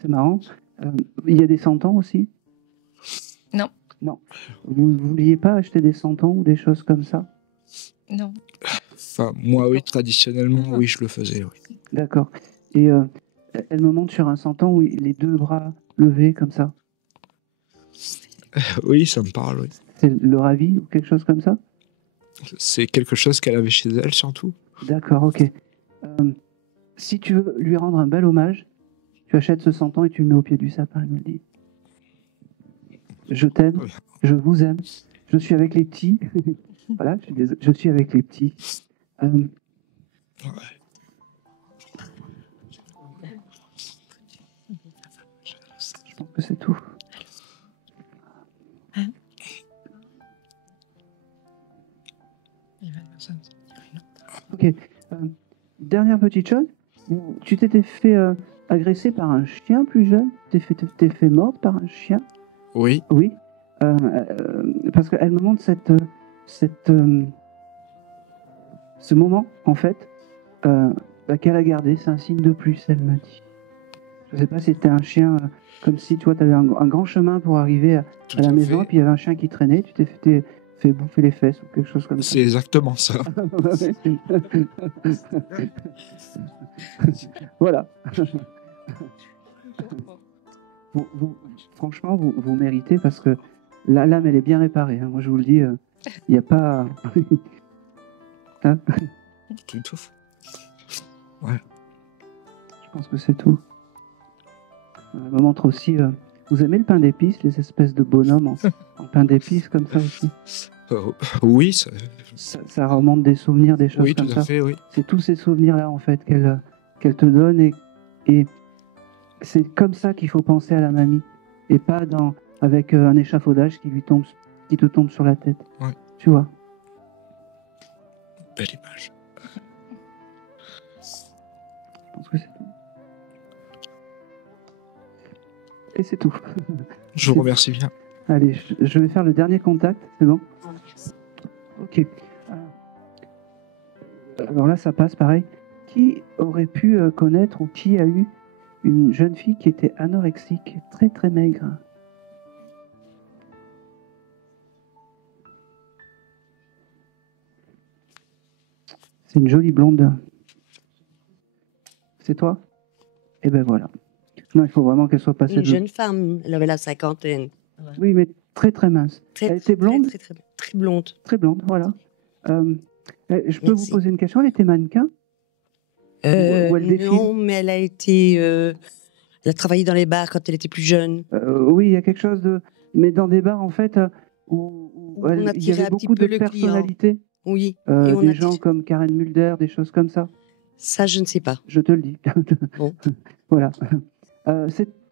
C'est marrant. Il y a des santons aussi? Non. Non. Vous ne vouliez pas acheter des santons ou des choses comme ça? Non. Enfin, moi, oui, traditionnellement, oui, je le faisais. Oui. D'accord. Et elle me montre sur un santon où les deux bras levés comme ça. Oui, ça me parle, oui. C'est le ravi ou quelque chose comme ça? C'est quelque chose qu'elle avait chez elle, surtout. D'accord, ok. Si tu veux lui rendre un bel hommage, tu achètes ce santon et tu le mets au pied du sapin, elle me dit. Je t'aime, je vous aime, je suis avec les petits. Voilà, je suis avec les petits. Je pense que c'est tout. Ok. Dernière petite chose. Tu t'étais fait agresser par un chien plus jeune? T'es fait mordre par un chien? Oui. Oui. Parce qu'elle me montre ce moment, en fait, qu'elle a gardé. C'est un signe de plus, elle me dit. Je ne sais pas si c'était un chien, comme si toi, tu avais un grand chemin pour arriver à la maison, et puis il y avait un chien qui traînait, tu t'es fait bouffer les fesses ou quelque chose comme ça. C'est exactement ça. Voilà. Franchement, vous méritez parce que l'âme, elle est bien réparée. Hein. Moi, je vous le dis, il n'y a pas... hein? Tout. Ouais. Je pense que c'est tout. Elle me montre aussi... vous aimez le pain d'épices, les espèces de bonhommes en pain d'épices comme ça aussi? Oui. Ça remonte des souvenirs, des choses comme ça. Oui, tout à fait, oui. C'est tous ces souvenirs-là, en fait, qu'elle te donne et c'est comme ça qu'il faut penser à la mamie et pas avec un échafaudage qui te tombe sur la tête. Ouais. Tu vois? Belle image. Je pense que c'est tout. Et c'est tout. Je vous remercie bien. Allez, je vais faire le dernier contact, c'est bon? Ok. Alors là, ça passe pareil. Qui aurait pu connaître ou qui a eu une jeune fille qui était anorexique, très très maigre? C'est une jolie blonde. C'est toi? Eh ben voilà. Non, il faut vraiment qu'elle soit passée. Une jeune femme, elle avait la cinquantaine. Oui, mais très très mince. Elle était blonde? Très blonde. Très blonde, voilà. Je peux vous poser une question? Elle était mannequin? Ou elle défile? Non, mais elle a été... elle a travaillé dans les bars quand elle était plus jeune. Oui, il y a quelque chose de... Mais dans des bars, en fait, où il y avait beaucoup de personnalités. Oui. Des gens comme Karen Mulder, des choses comme ça. Ça, je ne sais pas. Je te le dis. Bon. Voilà.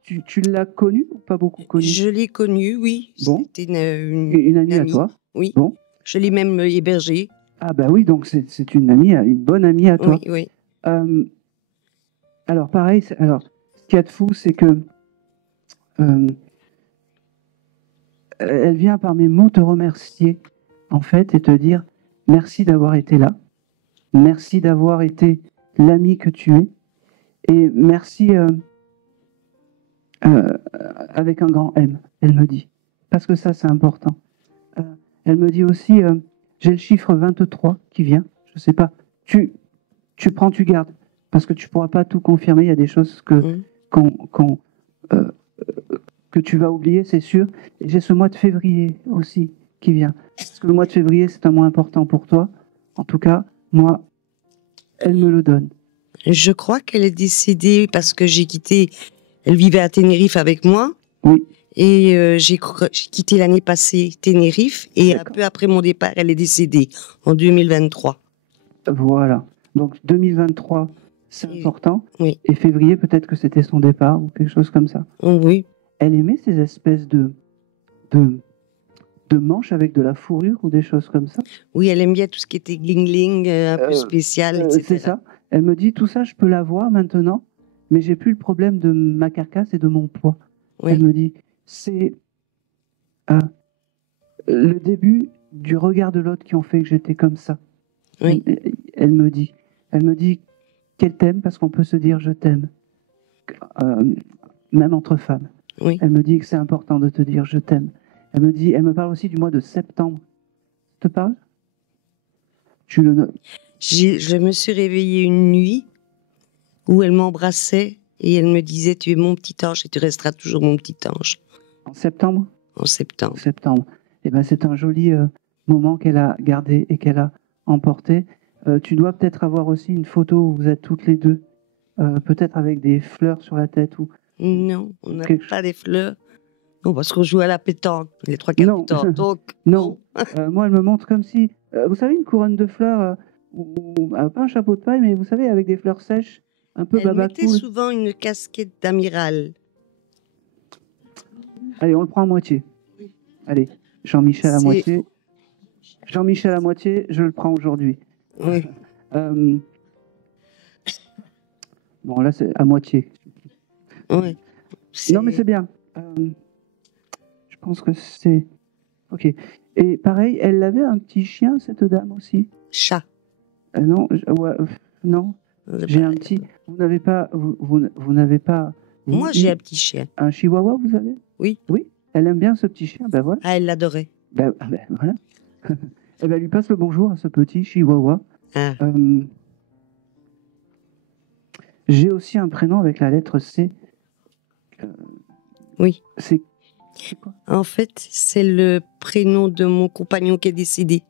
Tu l'as connue ou pas beaucoup connue? Je l'ai connue, oui. Bon. C'était une amie à toi? Oui. Bon. Je l'ai même hébergée. Ah bah oui, donc c'est une amie, une bonne amie à toi. Oui, oui. Alors pareil, ce qu'il y a de fou, c'est que elle vient par mes mots te remercier, en fait, et te dire merci d'avoir été là, merci d'avoir été l'ami que tu es, et merci avec un grand M, elle me dit, parce que ça, c'est important. Elle me dit aussi, j'ai le chiffre 23 qui vient, je sais pas, tu prends, tu gardes, parce que tu pourras pas tout confirmer, il y a des choses que tu vas oublier, c'est sûr. Et j'ai ce mois de février aussi qui vient. Parce que le mois de février, c'est un mois important pour toi. En tout cas, moi, elle me le donne. Je crois qu'elle est décédée parce que j'ai quitté... Elle vivait à Tenerife avec moi. Oui. Et j'ai quitté l'année passée Tenerife. Et un peu après mon départ, elle est décédée en 2023. Voilà. Donc 2023, c'est important. Oui. Et février, peut-être que c'était son départ ou quelque chose comme ça. Oui. Elle aimait ces espèces de manches avec de la fourrure ou des choses comme ça? Oui, elle aime bien tout ce qui était gling-gling, un peu spécial, etc. C'est ça. Elle me dit, tout ça, je peux l'avoir maintenant, mais j'ai plus le problème de ma carcasse et de mon poids. Oui. Elle me dit, c'est le début du regard de l'autre qui ont fait que j'étais comme ça. Oui. Elle me dit qu'elle t'aime parce qu'on peut se dire je t'aime, même entre femmes. Oui. Elle me dit que c'est important de te dire je t'aime. Elle me parle aussi du mois de septembre. Ça te parle? Je me suis réveillée une nuit où elle m'embrassait et elle me disait tu es mon petit ange et tu resteras toujours mon petit ange. En septembre? En septembre. En septembre. Eh ben, c'est un joli moment qu'elle a gardé et qu'elle a emporté. Tu dois peut-être avoir aussi une photo où vous êtes toutes les deux, peut-être avec des fleurs sur la tête ou... Non, on n'a pas des fleurs. Non, parce qu'on joue à la pétanque, les 3 quarts du temps. Donc, non. Moi, elle me montre comme si... vous savez, une couronne de fleurs, ou pas un chapeau de paille, mais vous savez, avec des fleurs sèches, un peu baba cool. Elle mettait souvent une casquette d'amiral. Allez, on le prend à moitié. Oui. Allez, Jean-Michel à moitié. Jean-Michel à moitié, je le prends aujourd'hui. Oui. Bon, là, c'est à moitié. Oui. Non, mais c'est bien. Je pense que c'est... Ok. Et pareil, elle avait un petit chien, cette dame aussi? Chat. Non, non. J'ai un petit... Vous n'avez pas... Vous n'avez pas... Moi, j'ai un petit chien. Un chihuahua, vous avez? Oui. Oui. Elle aime bien ce petit chien, ben voilà. Ah, elle l'adorait. Ben voilà. Eh ben, lui passe le bonjour à ce petit chihuahua. Ah. J'ai aussi un prénom avec la lettre C. Oui. C'est quoi? En fait, c'est le prénom de mon compagnon qui est décédé.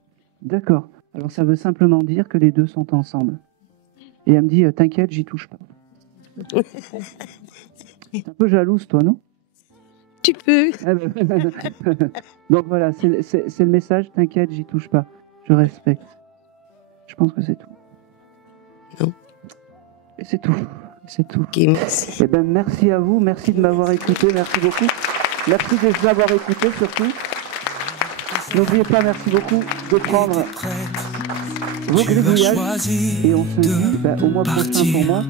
D'accord. Alors ça veut simplement dire que les deux sont ensemble. Et elle me dit, t'inquiète, j'y touche pas. T'es un peu jalouse, toi, non? Tu peux. Donc voilà, c'est le message, t'inquiète, j'y touche pas. Je respecte. Je pense que c'est tout. Non. Et c'est tout. C'est tout. Ok, merci. Eh ben, merci à vous, merci de m'avoir écouté, merci beaucoup. Merci de nous avoir écoutés surtout. N'oubliez pas, merci beaucoup, de prendre vos gribouillages. Et on se dit au mois prochain pour moi.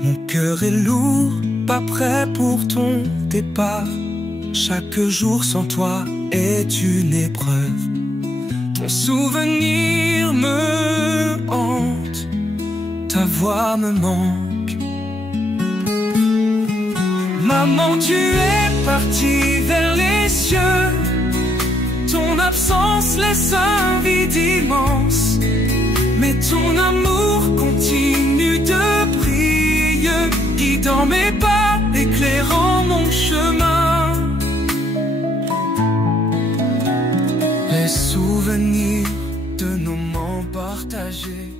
Mon cœur est lourd, pas prêt pour ton départ. Chaque jour sans toi est une épreuve. Ton souvenir me hante, ta voix me manque. Maman, tu es partie vers les cieux. Ton absence laisse un vide immense. Mais ton amour continue de briller, guidant mes pas, éclairant mon chemin. Les souvenirs de nos moments partagés